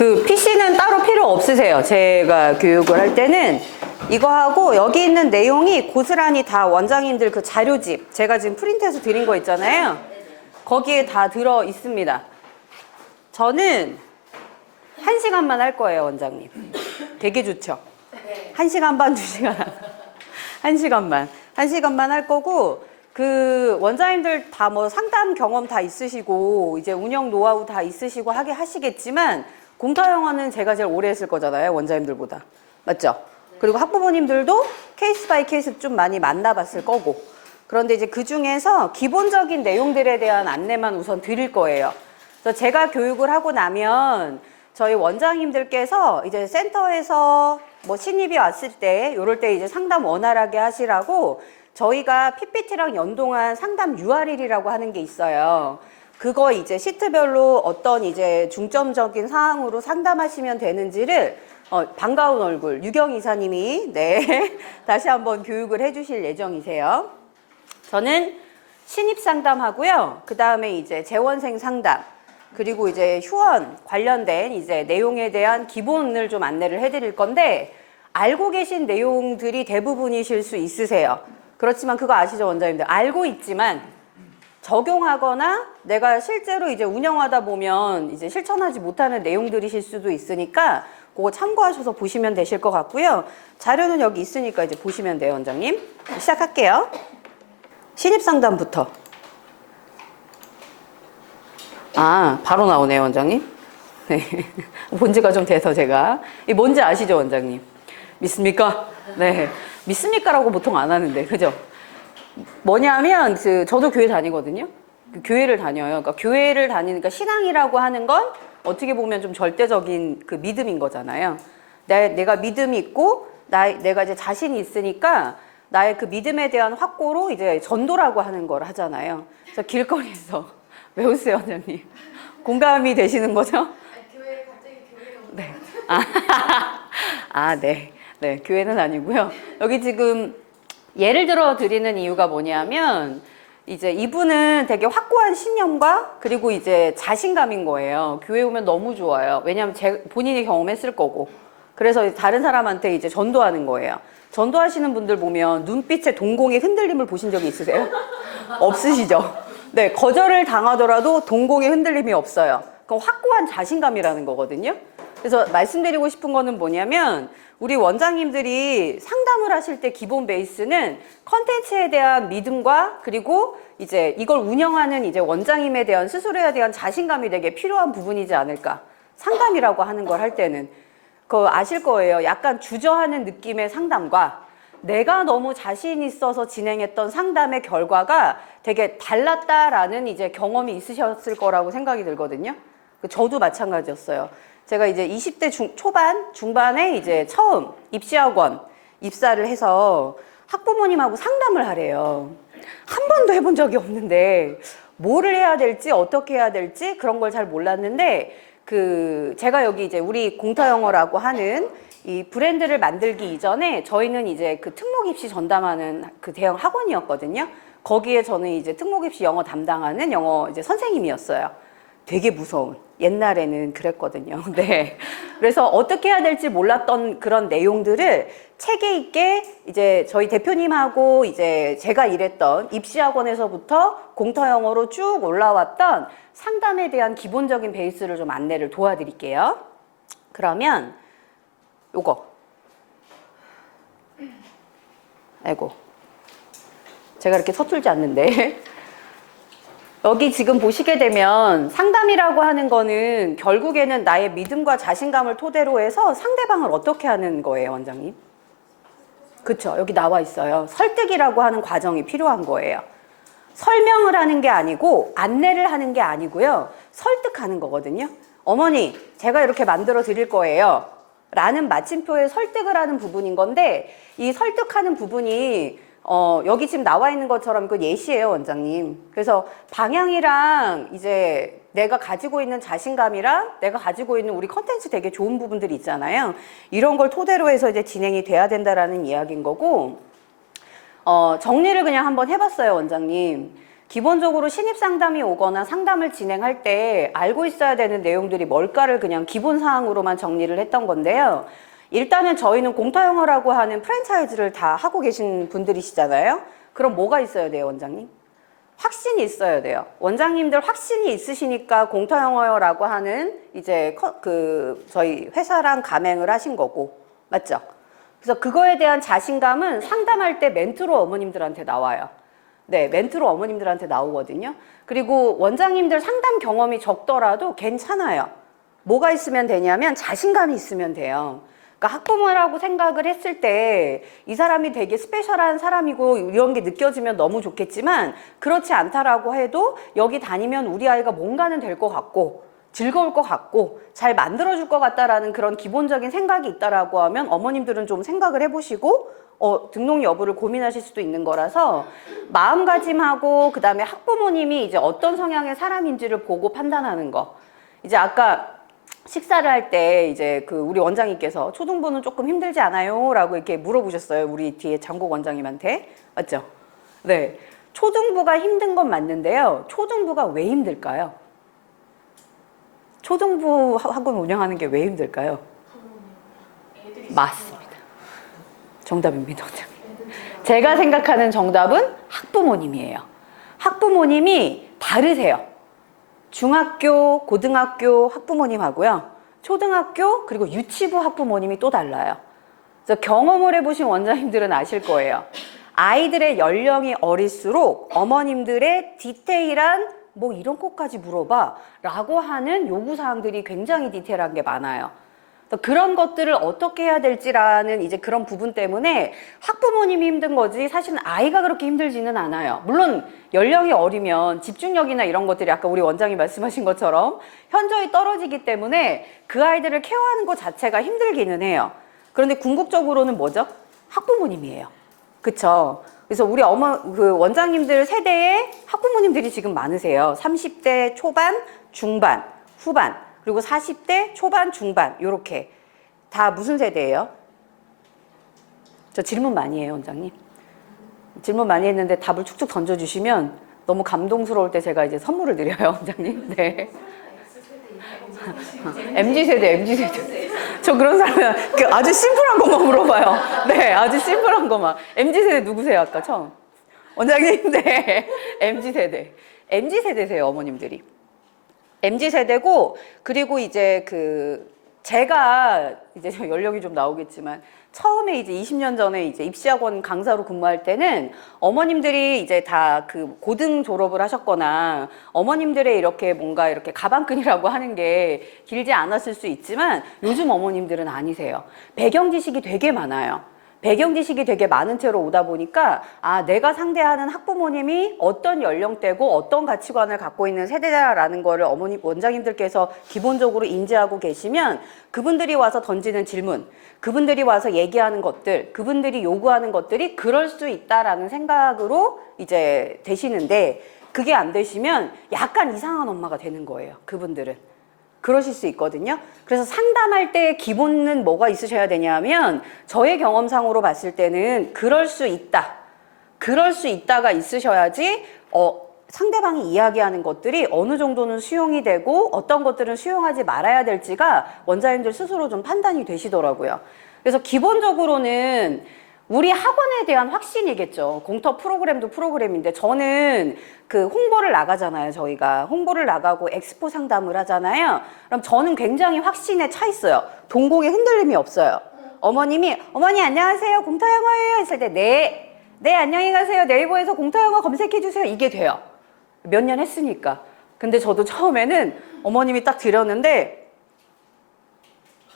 그 PC는 따로 필요 없으세요. 제가 교육을 할 때는 이거 하고 여기 있는 내용이 고스란히 다 원장님들 그 자료집 제가 지금 프린트해서 드린 거 있잖아요. 거기에 다 들어 있습니다. 저는 1시간만 할 거예요, 원장님. 되게 좋죠? 1시간 반, 2시간. 1시간만. 1시간만 할 거고, 그 원장님들 다 뭐 상담 경험 다 있으시고, 이제 운영 노하우 다 있으시고 하시겠지만, 공타 영어는 제가 제일 오래 했을 거잖아요, 원장님들보다. 맞죠? 그리고 학부모님들도 케이스 바이 케이스 좀 많이 만나봤을 거고. 그런데 이제 그 중에서 기본적인 내용들에 대한 안내만 우선 드릴 거예요. 그래서 제가 교육을 하고 나면 저희 원장님들께서 이제 센터에서 뭐 신입이 왔을 때 요럴 때 이제 상담 원활하게 하시라고 저희가 PPT랑 연동한 상담 URL이라고 하는 게 있어요. 그거 이제 시트별로 어떤 이제 중점적인 사항으로 상담하시면 되는지를 반가운 얼굴 유경 이사님이 네 다시 한번 교육을 해주실 예정이세요. 저는 신입 상담하고요. 그 다음에 이제 재원생 상담 그리고 이제 휴원 관련된 이제 내용에 대한 기본을 좀 안내를 해드릴 건데 알고 계신 내용들이 대부분이실 수 있으세요. 그렇지만 그거 아시죠, 원장님들? 알고 있지만 적용하거나 내가 실제로 이제 운영하다 보면 이제 실천하지 못하는 내용들이실 수도 있으니까 그거 참고하셔서 보시면 되실 것 같고요. 자료는 여기 있으니까 이제 보시면 돼요, 원장님. 시작할게요. 신입상담부터. 바로 나오네요, 원장님. 네. 본 지가 좀 돼서 제가. 이 뭔지 아시죠, 원장님? 믿습니까? 네. 믿습니까라고 보통 안 하는데, 그죠? 뭐냐면, 저도 교회 다니거든요. 교회를 다녀요. 그러니까 교회를 다니니까 신앙이라고 하는 건 어떻게 보면 좀 절대적인 그 믿음인 거잖아요. 내가 믿음이 있고, 내가 이제 자신이 있으니까 나의 그 믿음에 대한 확고로 이제 전도라고 하는 걸 하잖아요. 그래서 길거리에서 왜 웃으세요, 원장님? 공감이 되시는 거죠? 교회 갑자기 교회가 네. 네. 네, 교회는 아니고요. 여기 지금 예를 들어 드리는 이유가 뭐냐면 이제 이분은 되게 확고한 신념과 그리고 이제 자신감인 거예요. 교회 오면 너무 좋아요. 왜냐하면 본인이 경험했을 거고. 그래서 다른 사람한테 이제 전도하는 거예요. 전도하시는 분들 보면 눈빛에 동공의 흔들림을 보신 적이 있으세요? 없으시죠? 네, 거절을 당하더라도 동공의 흔들림이 없어요. 그건 확고한 자신감이라는 거거든요. 그래서 말씀드리고 싶은 거는 뭐냐면 우리 원장님들이 상담을 하실 때 기본 베이스는 컨텐츠에 대한 믿음과 그리고 이제 이걸 운영하는 이제 원장님에 대한 스스로에 대한 자신감이 되게 필요한 부분이지 않을까. 상담이라고 하는 걸 할 때는. 그거 아실 거예요. 약간 주저하는 느낌의 상담과 내가 너무 자신 있어서 진행했던 상담의 결과가 되게 달랐다라는 이제 경험이 있으셨을 거라고 생각이 들거든요. 저도 마찬가지였어요. 제가 이제 20대 초반, 중반에 이제 처음 입시학원 입사를 해서 학부모님하고 상담을 하래요. 한 번도 해본 적이 없는데 뭐를 해야 될지 어떻게 해야 될지 그런 걸 잘 몰랐는데 제가 여기 이제 우리 공터영어라고 하는 이 브랜드를 만들기 이전에 저희는 이제 그 특목 입시 전담하는 그 대형 학원이었거든요. 거기에 저는 이제 특목 입시 영어 담당하는 영어 이제 선생님이었어요. 되게 무서운. 옛날에는 그랬거든요. 네. 그래서 어떻게 해야 될지 몰랐던 그런 내용들을 체계 있게 이제 저희 대표님하고 이제 제가 일했던 입시학원에서부터 공터영어로 쭉 올라왔던 상담에 대한 기본적인 베이스를 좀 안내를 도와드릴게요. 그러면 요거. 아이고. 제가 이렇게 서툴지 않는데. 여기 지금 보시게 되면 상담이라고 하는 거는 결국에는 나의 믿음과 자신감을 토대로 해서 상대방을 어떻게 하는 거예요, 원장님? 그쵸? 여기 나와 있어요. 설득이라고 하는 과정이 필요한 거예요. 설명을 하는 게 아니고 안내를 하는 게 아니고요. 설득하는 거거든요. 어머니, 제가 이렇게 만들어 드릴 거예요. 라는 마침표에 설득을 하는 부분인 건데 이 설득하는 부분이 여기 지금 나와 있는 것처럼 그 예시예요, 원장님. 그래서 방향이랑 이제 내가 가지고 있는 자신감이랑 내가 가지고 있는 우리 컨텐츠 되게 좋은 부분들이 있잖아요. 이런 걸 토대로 해서 이제 진행이 돼야 된다라는 이야기인 거고, 정리를 그냥 한번 해봤어요, 원장님. 기본적으로 신입 상담이 오거나 상담을 진행할 때 알고 있어야 되는 내용들이 뭘까를 그냥 기본 사항으로만 정리를 했던 건데요. 일단은 저희는 공타영어라고 하는 프랜차이즈를 다 하고 계신 분들이시잖아요. 그럼 뭐가 있어야 돼요, 원장님? 확신이 있어야 돼요. 원장님들 확신이 있으시니까 공타영어라고 하는 이제 저희 회사랑 가맹을 하신 거고, 맞죠? 그래서 그거에 대한 자신감은 상담할 때 멘트로 어머님들한테 나와요. 네, 멘트로 어머님들한테 나오거든요. 그리고 원장님들 상담 경험이 적더라도 괜찮아요. 뭐가 있으면 되냐면 자신감이 있으면 돼요. 그러니까 학부모라고 생각을 했을 때 이 사람이 되게 스페셜한 사람이고 이런 게 느껴지면 너무 좋겠지만 그렇지 않다라고 해도 여기 다니면 우리 아이가 뭔가는 될 것 같고 즐거울 것 같고 잘 만들어줄 것 같다라는 그런 기본적인 생각이 있다라고 하면 어머님들은 좀 생각을 해보시고 등록 여부를 고민하실 수도 있는 거라서 마음가짐하고 그다음에 학부모님이 이제 어떤 성향의 사람인지를 보고 판단하는 거. 이제 아까 식사를 할 때 이제 우리 원장님께서 초등부는 조금 힘들지 않아요? 라고 이렇게 물어보셨어요. 우리 뒤에 장국 원장님한테. 맞죠? 네. 초등부가 힘든 건 맞는데요. 초등부가 왜 힘들까요? 초등부 학원 운영하는 게 왜 힘들까요? 맞습니다. 정답입니다. 제가 생각하는 정답은 학부모님이에요. 학부모님이 다르세요. 중학교, 고등학교 학부모님하고요. 초등학교 그리고 유치부 학부모님이 또 달라요. 그래서 경험을 해보신 원장님들은 아실 거예요. 아이들의 연령이 어릴수록 어머님들의 디테일한 뭐 이런 것까지 물어봐 라고 하는 요구사항들이 굉장히 디테일한 게 많아요. 그런 것들을 어떻게 해야 될지라는 이제 그런 부분 때문에 학부모님이 힘든 거지 사실은 아이가 그렇게 힘들지는 않아요. 물론 연령이 어리면 집중력이나 이런 것들이 아까 우리 원장이 말씀하신 것처럼 현저히 떨어지기 때문에 그 아이들을 케어하는 것 자체가 힘들기는 해요. 그런데 궁극적으로는 뭐죠? 학부모님이에요. 그쵸? 그래서 우리 원장님들 세대에 학부모님들이 지금 많으세요. 30대 초반, 중반, 후반. 그리고 40대 초반, 중반 요렇게 다 무슨 세대예요? 저 질문 많이 해요, 원장님. 질문 많이 했는데 답을 축축 던져주시면 너무 감동스러울 때 제가 이제 선물을 드려요, 원장님. 네. MZ세대. 저 그런 사람 아주 심플한 것만 물어봐요. 네, 아주 심플한 것만. MZ세대 누구세요, 아까 처음? 원장님, 네. MZ세대. MZ세대세요, 어머님들이. MZ세대고, 그리고 이제 제가 이제 연령이 좀 나오겠지만, 처음에 이제 20년 전에 이제 입시학원 강사로 근무할 때는 어머님들이 이제 다 고등 졸업을 하셨거나 어머님들의 이렇게 뭔가 이렇게 가방끈이라고 하는 게 길지 않았을 수 있지만 요즘 어머님들은 아니세요. 배경 지식이 되게 많아요. 배경 지식이 되게 많은 채로 오다 보니까 내가 상대하는 학부모님이 어떤 연령대고 어떤 가치관을 갖고 있는 세대다라는 거를 원장님들께서 기본적으로 인지하고 계시면 그분들이 와서 던지는 질문, 그분들이 와서 얘기하는 것들, 그분들이 요구하는 것들이 그럴 수 있다라는 생각으로 이제 되시는데 그게 안 되시면 약간 이상한 엄마가 되는 거예요. 그분들은. 그러실 수 있거든요. 그래서 상담할 때 기본은 뭐가 있으셔야 되냐면 저의 경험상으로 봤을 때는 그럴 수 있다. 그럴 수 있다가 있으셔야지 상대방이 이야기하는 것들이 어느 정도는 수용이 되고 어떤 것들은 수용하지 말아야 될지가 원장님들 스스로 좀 판단이 되시더라고요. 그래서 기본적으로는 우리 학원에 대한 확신이겠죠. 공터 프로그램도 프로그램인데 저는 홍보를 나가잖아요. 저희가 홍보를 나가고 엑스포 상담을 하잖아요. 그럼 저는 굉장히 확신에 차 있어요. 동공에 흔들림이 없어요. 어머니 안녕하세요. 공터영어예요 했을 때 네 안녕히 가세요. 네이버에서 공터영어 검색해 주세요. 이게 돼요. 몇 년 했으니까. 근데 저도 처음에는 어머님이 딱 드렸는데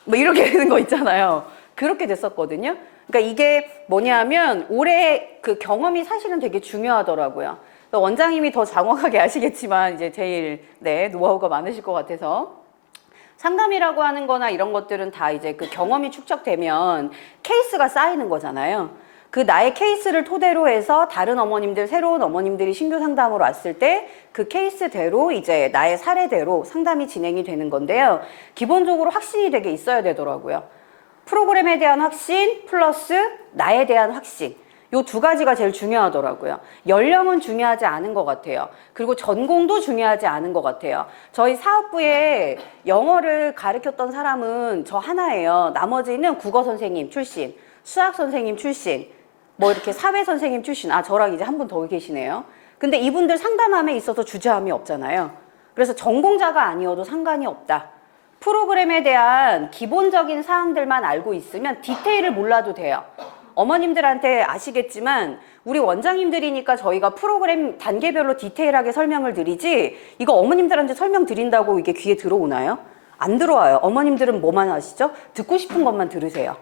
뭐 이렇게 되는 거 있잖아요. 그렇게 됐었거든요. 그러니까 이게 뭐냐면 올해 경험이 사실은 되게 중요하더라고요. 원장님이 더 정확하게 아시겠지만 이제 제일 노하우가 많으실 것 같아서 상담이라고 하는 거나 이런 것들은 다 이제 경험이 축적되면 케이스가 쌓이는 거잖아요. 나의 케이스를 토대로 해서 다른 어머님들, 새로운 어머님들이 신규 상담으로 왔을 때 그 케이스대로 이제 나의 사례대로 상담이 진행이 되는 건데요. 기본적으로 확신이 되게 있어야 되더라고요. 프로그램에 대한 확신 플러스 나에 대한 확신. 요 두 가지가 제일 중요하더라고요. 연령은 중요하지 않은 것 같아요. 그리고 전공도 중요하지 않은 것 같아요. 저희 사업부에 영어를 가르쳤던 사람은 저 하나예요. 나머지는 국어 선생님 출신, 수학 선생님 출신, 뭐 이렇게 사회 선생님 출신. 아, 저랑 이제 한 분 더 계시네요. 근데 이분들 상담함에 있어서 주저함이 없잖아요. 그래서 전공자가 아니어도 상관이 없다. 프로그램에 대한 기본적인 사항들만 알고 있으면 디테일을 몰라도 돼요. 어머님들한테 아시겠지만 우리 원장님들이니까 저희가 프로그램 단계별로 디테일하게 설명을 드리지 이거 어머님들한테 설명드린다고 이게 귀에 들어오나요? 안 들어와요. 어머님들은 뭐만 하시죠? 듣고 싶은 것만 들으세요.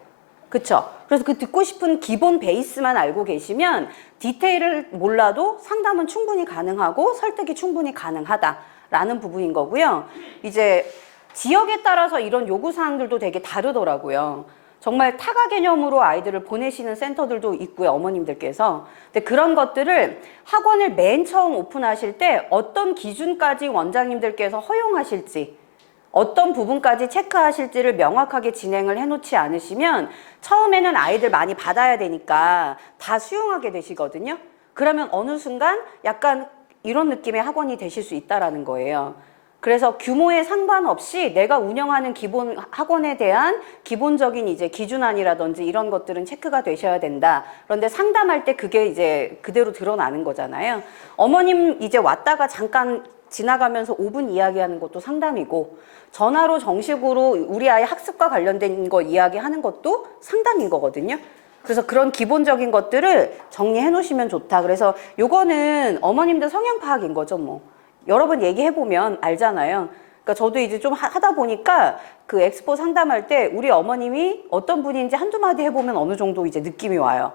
그쵸? 그래서 그 듣고 싶은 기본 베이스만 알고 계시면 디테일을 몰라도 상담은 충분히 가능하고 설득이 충분히 가능하다라는 부분인 거고요. 이제 지역에 따라서 이런 요구사항들도 되게 다르더라고요. 정말 타가 개념으로 아이들을 보내시는 센터들도 있고요, 어머님들께서. 근데 그런 것들을 학원을 맨 처음 오픈하실 때 어떤 기준까지 원장님들께서 허용하실지, 어떤 부분까지 체크하실지를 명확하게 진행을 해놓지 않으시면 처음에는 아이들 많이 받아야 되니까 다 수용하게 되시거든요. 그러면 어느 순간 약간 이런 느낌의 학원이 되실 수 있다라는 거예요. 그래서 규모에 상관없이 내가 운영하는 기본 학원에 대한 기본적인 이제 기준안이라든지 이런 것들은 체크가 되셔야 된다. 그런데 상담할 때 그게 이제 그대로 드러나는 거잖아요. 어머님 이제 왔다가 잠깐 지나가면서 5분 이야기하는 것도 상담이고 전화로 정식으로 우리 아이 학습과 관련된 거 이야기하는 것도 상담인 거거든요. 그래서 그런 기본적인 것들을 정리해 놓으시면 좋다. 그래서 요거는 어머님들 성향 파악인 거죠, 뭐. 여러 번 얘기해보면 알잖아요. 그러니까 저도 이제 좀 하다 보니까 그 엑스포 상담할 때 우리 어머님이 어떤 분인지 한두 마디 해보면 어느 정도 이제 느낌이 와요.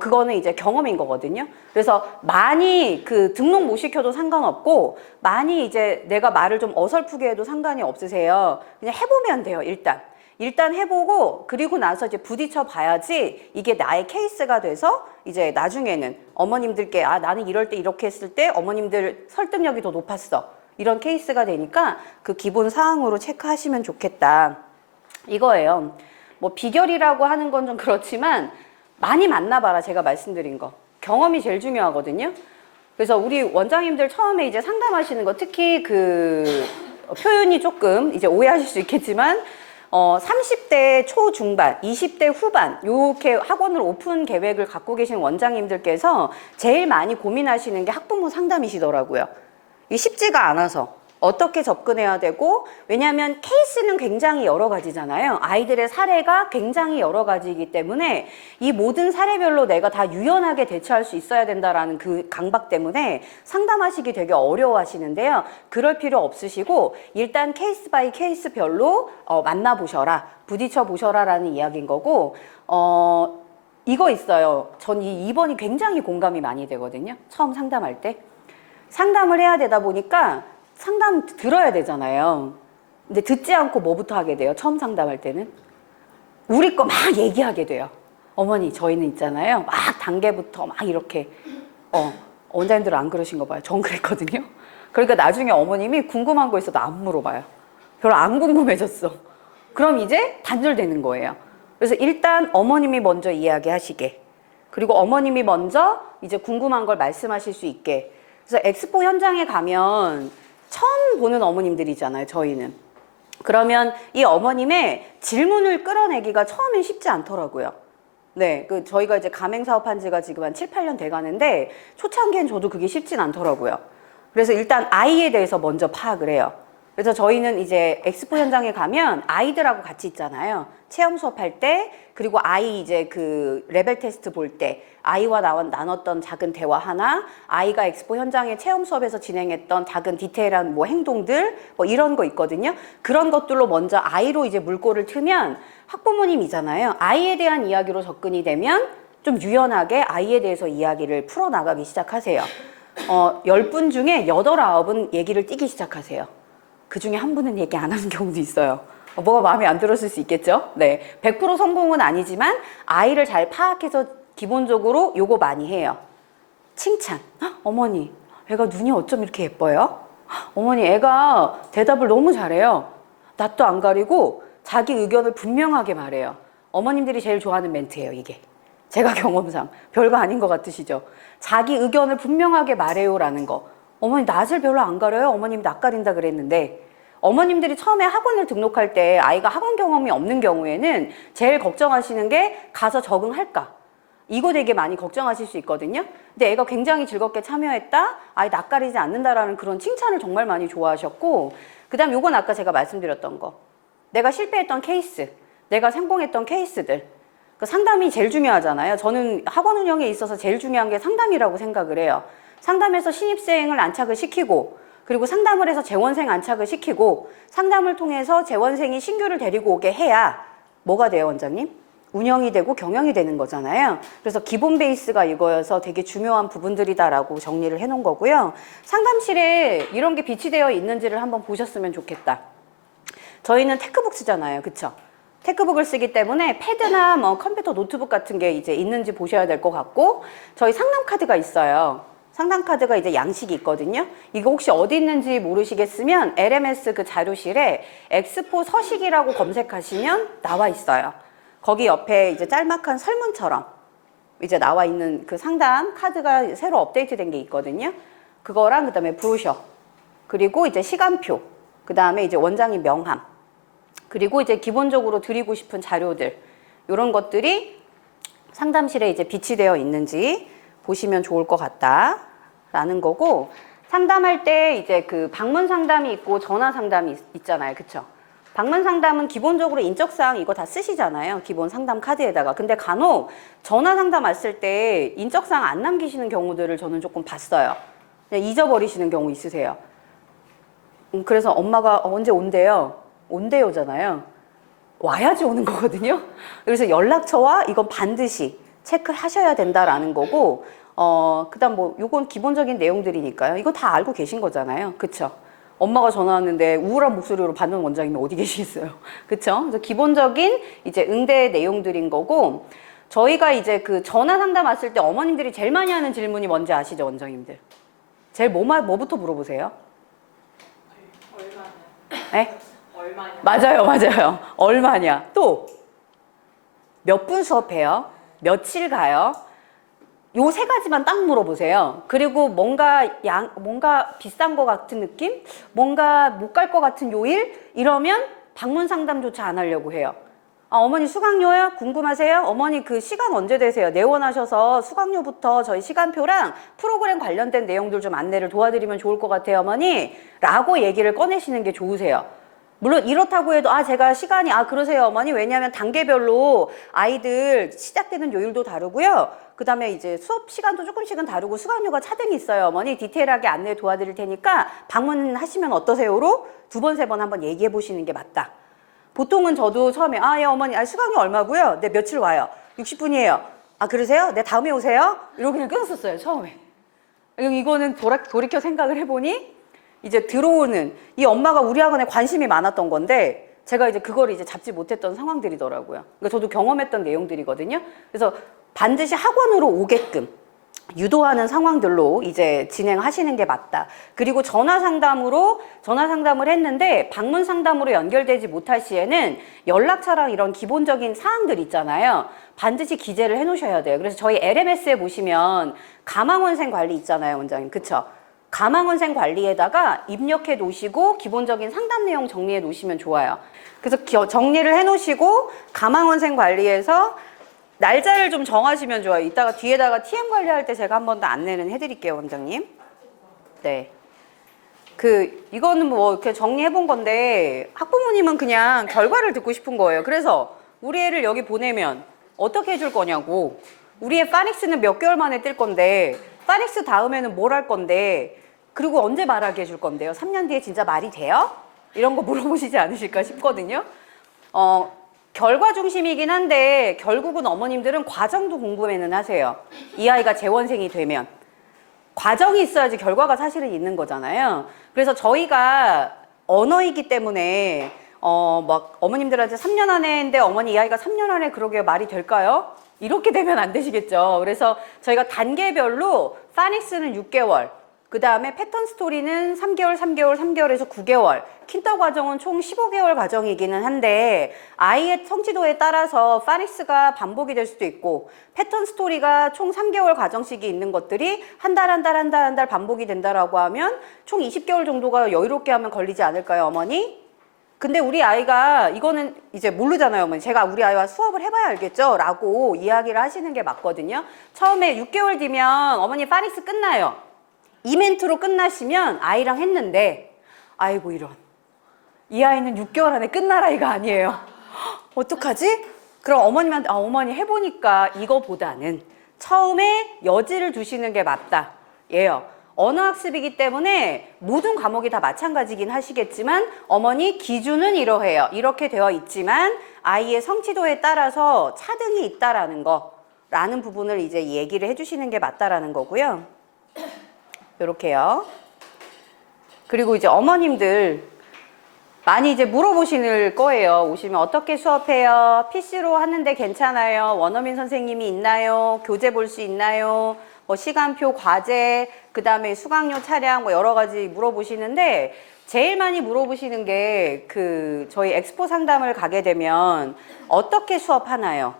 그거는 이제 경험인 거거든요. 그래서 많이 그 등록 못 시켜도 상관없고 많이 이제 내가 말을 좀 어설프게 해도 상관이 없으세요. 그냥 해보면 돼요, 일단. 일단 해보고 그리고 나서 이제 부딪혀 봐야지 이게 나의 케이스가 돼서 이제 나중에는 어머님들께 아 나는 이럴 때 이렇게 했을 때 어머님들 설득력이 더 높았어 이런 케이스가 되니까 그 기본 사항으로 체크하시면 좋겠다 이거예요. 뭐 비결이라고 하는 건 좀 그렇지만 많이 만나봐라. 제가 말씀드린 거 경험이 제일 중요하거든요. 그래서 우리 원장님들 처음에 이제 상담하시는 거 특히 그 표현이 조금 이제 오해하실 수 있겠지만 30대 초중반, 20대 후반 이렇게 학원을 오픈 계획을 갖고 계신 원장님들께서 제일 많이 고민하시는 게 학부모 상담이시더라고요. 이게 쉽지가 않아서 어떻게 접근해야 되고 왜냐하면 케이스는 굉장히 여러 가지잖아요. 아이들의 사례가 굉장히 여러 가지이기 때문에 이 모든 사례별로 내가 다 유연하게 대처할 수 있어야 된다라는 그 강박 때문에 상담하시기 되게 어려워하시는데요. 그럴 필요 없으시고 일단 케이스 바이 케이스별로 만나보셔라, 부딪혀보셔라라는 이야기인 거고 이거 있어요. 전 이 2번이 굉장히 공감이 많이 되거든요. 처음 상담할 때. 상담을 해야 되다 보니까 상담 들어야 되잖아요. 근데 듣지 않고 뭐부터 하게 돼요? 처음 상담할 때는 우리 거 막 얘기하게 돼요. 어머니 저희는 있잖아요. 막 단계부터 막 이렇게 원장님들은 안 그러신 거 봐요. 전 그랬거든요. 그러니까 나중에 어머님이 궁금한 거 있어도 안 물어봐요. 별로 안 궁금해졌어. 그럼 이제 단절되는 거예요. 그래서 일단 어머님이 먼저 이야기하시게 그리고 어머님이 먼저 이제 궁금한 걸 말씀하실 수 있게. 그래서 엑스포 현장에 가면 처음 보는 어머님들이잖아요, 저희는. 그러면 이 어머님의 질문을 끌어내기가 처음엔 쉽지 않더라고요. 네, 저희가 이제 가맹 사업한 지가 지금 한 7, 8년 돼 가는데 초창기엔 저도 그게 쉽진 않더라고요. 그래서 일단 아이에 대해서 먼저 파악을 해요. 그래서 저희는 이제 엑스포 현장에 가면 아이들하고 같이 있잖아요. 체험 수업할 때, 그리고 아이 이제 그 레벨 테스트 볼 때, 아이와 나눴던 작은 대화 하나, 아이가 엑스포 현장에 체험 수업에서 진행했던 작은 디테일한 뭐 행동들, 뭐 이런 거 있거든요. 그런 것들로 먼저 아이로 이제 물꼬를 트면 학부모님이잖아요. 아이에 대한 이야기로 접근이 되면 좀 유연하게 아이에 대해서 이야기를 풀어나가기 시작하세요. 10분 중에 8, 9은 얘기를 띄기 시작하세요. 그 중에 한 분은 얘기 안 하는 경우도 있어요. 뭐가 마음에 안 들었을 수 있겠죠? 네, 100% 성공은 아니지만 아이를 잘 파악해서 기본적으로 요거 많이 해요. 칭찬. 어머니, 애가 눈이 어쩜 이렇게 예뻐요? 어머니, 애가 대답을 너무 잘해요. 낯도 안 가리고 자기 의견을 분명하게 말해요. 어머님들이 제일 좋아하는 멘트예요, 이게. 제가 경험상 별거 아닌 것 같으시죠? 자기 의견을 분명하게 말해요라는 거. 어머니 낯을 별로 안 가려요? 어머님 낯 가린다 그랬는데 어머님들이 처음에 학원을 등록할 때 아이가 학원 경험이 없는 경우에는 제일 걱정하시는 게 가서 적응할까? 이거 되게 많이 걱정하실 수 있거든요. 근데 애가 굉장히 즐겁게 참여했다? 아이 낯 가리지 않는다라는 그런 칭찬을 정말 많이 좋아하셨고 그다음 요건 아까 제가 말씀드렸던 거. 내가 실패했던 케이스, 내가 성공했던 케이스들. 그 상담이 제일 중요하잖아요. 저는 학원 운영에 있어서 제일 중요한 게 상담이라고 생각을 해요. 상담에서 신입생을 안착을 시키고 그리고 상담을 해서 재원생 안착을 시키고 상담을 통해서 재원생이 신규를 데리고 오게 해야 뭐가 돼요, 원장님? 운영이 되고 경영이 되는 거잖아요. 그래서 기본 베이스가 이거여서 되게 중요한 부분들이다라고 정리를 해놓은 거고요. 상담실에 이런 게 비치되어 있는지를 한번 보셨으면 좋겠다. 저희는 테크북 쓰잖아요. 그쵸? 테크북을 쓰기 때문에 패드나 뭐 컴퓨터 노트북 같은 게 이제 있는지 보셔야 될 것 같고 저희 상담 카드가 있어요. 상담 카드가 이제 양식이 있거든요. 이거 혹시 어디 있는지 모르시겠으면 LMS 그 자료실에 엑스포 서식이라고 검색하시면 나와 있어요. 거기 옆에 이제 짤막한 설문처럼 이제 나와 있는 그 상담 카드가 새로 업데이트된 게 있거든요. 그거랑 그다음에 브로셔 그리고 이제 시간표 그다음에 이제 원장님 명함 그리고 이제 기본적으로 드리고 싶은 자료들 이런 것들이 상담실에 이제 비치되어 있는지 보시면 좋을 것 같다라는 거고 상담할 때 이제 그 방문 상담이 있고 전화 상담이 있잖아요. 그쵸? 방문 상담은 기본적으로 인적사항 이거 다 쓰시잖아요. 기본 상담 카드에다가. 근데 간혹 전화 상담 왔을 때 인적사항 안 남기시는 경우들을 저는 조금 봤어요. 그냥 잊어버리시는 경우 있으세요. 그래서 엄마가 언제 온대요? 온대요잖아요. 와야지 오는 거거든요. 그래서 연락처와 이건 반드시 체크하셔야 된다라는 거고 그다음 뭐 요건 기본적인 내용들이니까요. 이거 다 알고 계신 거잖아요. 그쵸? 엄마가 전화 왔는데 우울한 목소리로 받는 원장님이 어디 계시겠어요? 그쵸? 그래서 기본적인 이제 응대 내용들인 거고 저희가 이제 그 전화 상담 왔을 때 어머님들이 제일 많이 하는 질문이 뭔지 아시죠, 원장님들? 제일 뭐부터 물어보세요? 얼마냐? 네? 얼마냐? 맞아요. 얼마냐? 또 몇 분 수업해요? 며칠 가요? 요 세 가지만 딱 물어보세요. 그리고 뭔가 비싼 거 같은 느낌? 뭔가 못 갈 것 같은 요일? 이러면 방문 상담조차 안 하려고 해요. 아, 어머니 수강료요? 궁금하세요? 어머니 그 시간 언제 되세요? 내원하셔서 수강료부터 저희 시간표랑 프로그램 관련된 내용들 좀 안내를 도와드리면 좋을 것 같아요, 어머니. 라고 얘기를 꺼내시는 게 좋으세요. 물론 이렇다고 해도 제가 시간이 그러세요, 어머니. 왜냐하면 단계별로 아이들 시작되는 요일도 다르고요. 그 다음에 이제 수업 시간도 조금씩은 다르고 수강료가 차등이 있어요, 어머니. 디테일하게 안내 도와드릴 테니까 방문하시면 어떠세요로 2번, 3번 한번 얘기해 보시는 게 맞다. 보통은 저도 처음에 예, 어머니 수강료 얼마고요? 네, 며칠 와요? 60분이에요. 그러세요? 네, 다음에 오세요? 이러고 그냥 끊었었어요, 처음에. 이거는 돌이켜 생각을 해보니 이제 들어오는 이 엄마가 우리 학원에 관심이 많았던 건데 제가 이제 그걸 이제 잡지 못했던 상황들이더라고요. 그러니까 저도 경험했던 내용들이거든요. 그래서 반드시 학원으로 오게끔 유도하는 상황들로 이제 진행하시는 게 맞다. 그리고 전화 상담을 했는데 방문 상담으로 연결되지 못할 시에는 연락처랑 이런 기본적인 사항들 있잖아요. 반드시 기재를 해 놓으셔야 돼요. 그래서 저희 LMS에 보시면 가망원생 관리 있잖아요, 원장님. 그쵸? 가망원생 관리에다가 입력해 놓으시고 기본적인 상담 내용 정리해 놓으시면 좋아요. 그래서 정리를 해 놓으시고 가망원생 관리에서 날짜를 좀 정하시면 좋아요. 이따가 뒤에다가 TM 관리할 때 제가 한 번 더 안내는 해드릴게요, 원장님. 네. 이거는 뭐 이렇게 정리해 본 건데 학부모님은 그냥 결과를 듣고 싶은 거예요. 그래서 우리 애를 여기 보내면 어떻게 해줄 거냐고. 우리 애 파닉스는 몇 개월 만에 뜰 건데 파닉스 다음에는 뭘 할 건데 그리고 언제 말하게 해줄 건데요? 3년 뒤에 진짜 말이 돼요? 이런 거 물어보시지 않으실까 싶거든요. 결과 중심이긴 한데 결국은 어머님들은 과정도 궁금해는 하세요. 이 아이가 재원생이 되면. 과정이 있어야지 결과가 사실은 있는 거잖아요. 그래서 저희가 언어이기 때문에 막 어머님들한테 3년 안에 했는데 어머니 이 아이가 3년 안에 그러게 말이 될까요? 이렇게 되면 안 되시겠죠. 그래서 저희가 단계별로 파닉스는 6개월, 그 다음에 패턴 스토리는 3개월, 3개월, 3개월에서 9개월. 킨더 과정은 총 15개월 과정이기는 한데 아이의 성취도에 따라서 파닉스가 반복이 될 수도 있고 패턴 스토리가 총 3개월 과정씩이 있는 것들이 한 달, 한 달, 한 달, 한 달 반복이 된다라고 하면 총 20개월 정도가 여유롭게 하면 걸리지 않을까요, 어머니? 근데 우리 아이가 이거는 이제 모르잖아요, 어머니. 제가 우리 아이와 수업을 해봐야 알겠죠? 라고 이야기를 하시는 게 맞거든요. 처음에 6개월 뒤면 어머니 파닉스 끝나요. 이멘트로 끝나시면 아이랑 했는데 아이고 이런. 이 아이는 6개월 안에 끝날 아이가 아니에요. 어떡하지? 그럼 어머님한테 어머니 해보니까 이거보다는 처음에 여지를 두시는 게 맞다. 예요. 언어학습이기 때문에 모든 과목이 다 마찬가지긴 하시겠지만 어머니 기준은 이러해요. 이렇게 되어 있지만 아이의 성취도에 따라서 차등이 있다라는 거라는 부분을 이제 얘기를 해주시는 게 맞다라는 거고요. 요렇게요. 그리고 이제 어머님들 많이 이제 물어보실 거예요. 오시면 어떻게 수업해요? PC로 하는데 괜찮아요? 원어민 선생님이 있나요? 교재 볼 수 있나요? 뭐 시간표, 과제, 그 다음에 수강료 차량 뭐 여러 가지 물어보시는데 제일 많이 물어보시는 게 저희 엑스포 상담을 가게 되면 어떻게 수업하나요?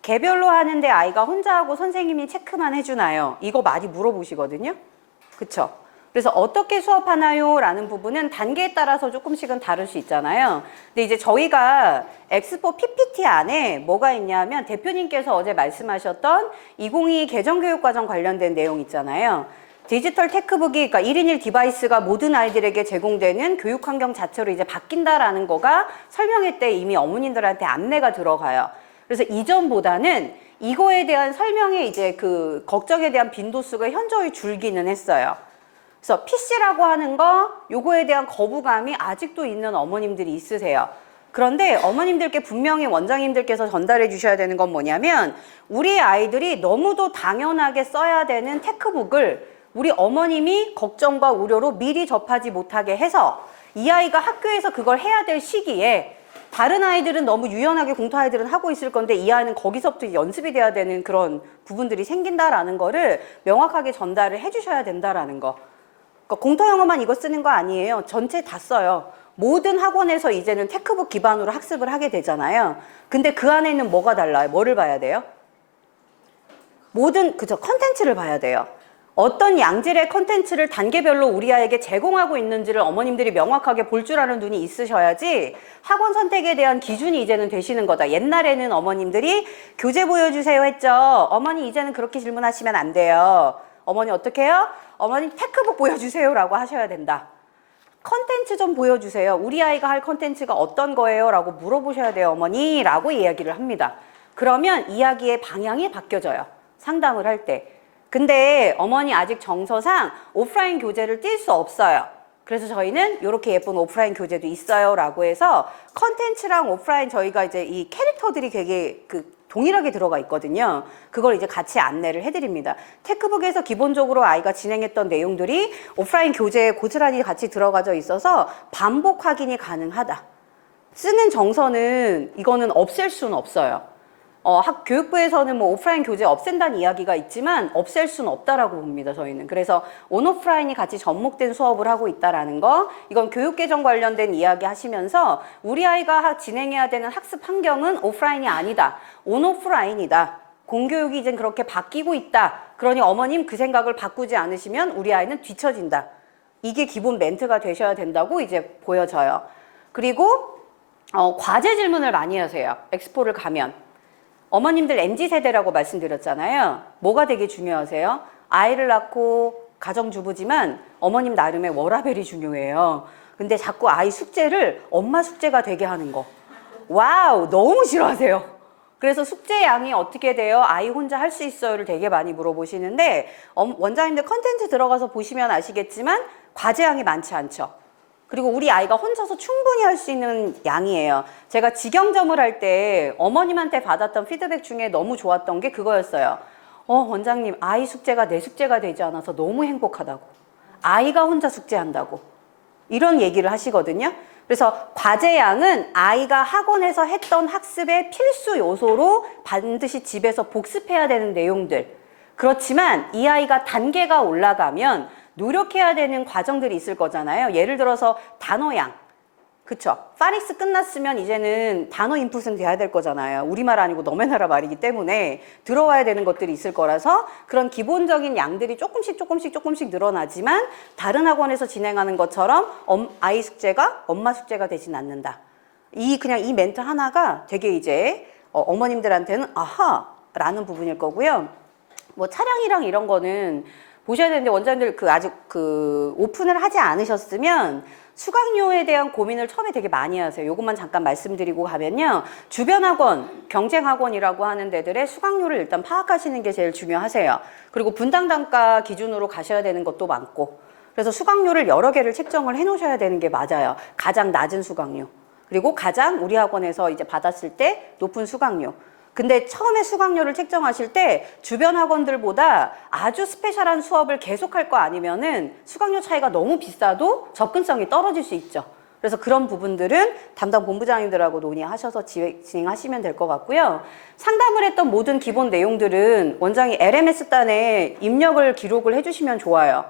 개별로 하는데 아이가 혼자 하고 선생님이 체크만 해주나요? 이거 많이 물어보시거든요. 그쵸? 그래서 어떻게 수업하나요? 라는 부분은 단계에 따라서 조금씩은 다를 수 있잖아요. 근데 이제 저희가 엑스포 PPT 안에 뭐가 있냐면 대표님께서 어제 말씀하셨던 2022 개정교육과정 관련된 내용 있잖아요. 디지털 테크북이, 그러니까 1인 1 디바이스가 모든 아이들에게 제공되는 교육 환경 자체로 이제 바뀐다라는 거가 설명회 때 이미 어머님들한테 안내가 들어가요. 그래서 이전보다는 이거에 대한 설명에 이제 걱정에 대한 빈도수가 현저히 줄기는 했어요. 그래서 PC라고 하는 거, 요거에 대한 거부감이 아직도 있는 어머님들이 있으세요. 그런데 어머님들께 분명히 원장님들께서 전달해 주셔야 되는 건 뭐냐면 우리 아이들이 너무도 당연하게 써야 되는 테크북을 우리 어머님이 걱정과 우려로 미리 접하지 못하게 해서 이 아이가 학교에서 그걸 해야 될 시기에 다른 아이들은 너무 유연하게 공터 아이들은 하고 있을 건데 이 아이는 거기서부터 연습이 돼야 되는 그런 부분들이 생긴다라는 거를 명확하게 전달을 해 주셔야 된다라는 거. 그러니까 공터 영어만 이거 쓰는 거 아니에요. 전체 다 써요. 모든 학원에서 이제는 테크북 기반으로 학습을 하게 되잖아요. 근데 그 안에는 뭐가 달라요? 뭐를 봐야 돼요? 그죠? 컨텐츠를 봐야 돼요. 어떤 양질의 컨텐츠를 단계별로 우리 아이에게 제공하고 있는지를 어머님들이 명확하게 볼 줄 아는 눈이 있으셔야지 학원 선택에 대한 기준이 이제는 되시는 거다. 옛날에는 어머님들이 교재 보여주세요 했죠. 어머니 이제는 그렇게 질문하시면 안 돼요. 어머니 어떻게 해요? 어머니 테크북 보여주세요 라고 하셔야 된다. 컨텐츠 좀 보여주세요. 우리 아이가 할 컨텐츠가 어떤 거예요? 라고 물어보셔야 돼요, 어머니 라고 이야기를 합니다. 그러면 이야기의 방향이 바뀌어져요. 상담을 할 때. 근데 어머니 아직 정서상 오프라인 교재를 띌 수 없어요. 그래서 저희는 이렇게 예쁜 오프라인 교재도 있어요 라고 해서 컨텐츠랑 오프라인 저희가 이제 이 캐릭터들이 되게 동일하게 들어가 있거든요. 그걸 이제 같이 안내를 해드립니다. 테크북에서 기본적으로 아이가 진행했던 내용들이 오프라인 교재에 고스란히 같이 들어가져 있어서 반복 확인이 가능하다. 쓰는 정서는 이거는 없앨 수는 없어요. 교육부에서는 뭐 오프라인 교재 없앤다는 이야기가 있지만 없앨 수는 없다라고 봅니다, 저희는. 그래서 온오프라인이 같이 접목된 수업을 하고 있다라는 거, 이건 교육개정 관련된 이야기 하시면서 우리 아이가 진행해야 되는 학습 환경은 오프라인이 아니다. 온오프라인이다. 공교육이 이제 그렇게 바뀌고 있다. 그러니 어머님 그 생각을 바꾸지 않으시면 우리 아이는 뒤처진다. 이게 기본 멘트가 되셔야 된다고 이제 보여져요. 그리고 과제 질문을 많이 하세요. 엑스포를 가면. 어머님들 MZ세대라고 말씀드렸잖아요. 뭐가 되게 중요하세요? 아이를 낳고 가정주부지만 어머님 나름의 워라밸이 중요해요. 근데 자꾸 아이 숙제를 엄마 숙제가 되게 하는 거. 와우, 너무 싫어하세요. 그래서 숙제 양이 어떻게 돼요? 아이 혼자 할 수 있어요를 되게 많이 물어보시는데 원장님들 컨텐츠 들어가서 보시면 아시겠지만 과제 양이 많지 않죠. 그리고 우리 아이가 혼자서 충분히 할 수 있는 양이에요. 제가 직영점을 할 때 어머님한테 받았던 피드백 중에 너무 좋았던 게 그거였어요. 원장님, 아이 숙제가 내 숙제가 되지 않아서 너무 행복하다고. 아이가 혼자 숙제한다고. 이런 얘기를 하시거든요. 그래서 과제 양은 아이가 학원에서 했던 학습의 필수 요소로 반드시 집에서 복습해야 되는 내용들. 그렇지만 이 아이가 단계가 올라가면 노력해야 되는 과정들이 있을 거잖아요. 예를 들어서 단어양. 그쵸? 파닉스 끝났으면 이제는 단어 인풋은 돼야 될 거잖아요. 우리말 아니고 너네 나라 말이기 때문에 들어와야 되는 것들이 있을 거라서 그런 기본적인 양들이 조금씩 늘어나지만 다른 학원에서 진행하는 것처럼 아이 숙제가 엄마 숙제가 되진 않는다. 그냥 이 멘트 하나가 되게 이제 어머님들한테는 아하라는 부분일 거고요. 뭐 차량이랑 이런 거는 보셔야 되는데 원장님들 아직 오픈을 하지 않으셨으면 수강료에 대한 고민을 처음에 되게 많이 하세요. 이것만 잠깐 말씀드리고 가면요. 주변 학원, 경쟁 학원이라고 하는 데들의 수강료를 일단 파악하시는 게 제일 중요하세요. 그리고 분당 단가 기준으로 가셔야 되는 것도 많고. 그래서 수강료를 여러 개를 책정을 해 놓으셔야 되는 게 맞아요. 가장 낮은 수강료. 그리고 가장 우리 학원에서 이제 받았을 때 높은 수강료. 근데 처음에 수강료를 책정하실 때 주변 학원들보다 아주 스페셜한 수업을 계속할 거 아니면은 수강료 차이가 너무 비싸도 접근성이 떨어질 수 있죠. 그래서 그런 부분들은 담당 본부장님들하고 논의하셔서 진행하시면 될 것 같고요. 상담을 했던 모든 기본 내용들은 원장이 LMS단에 입력을 기록을 해주시면 좋아요.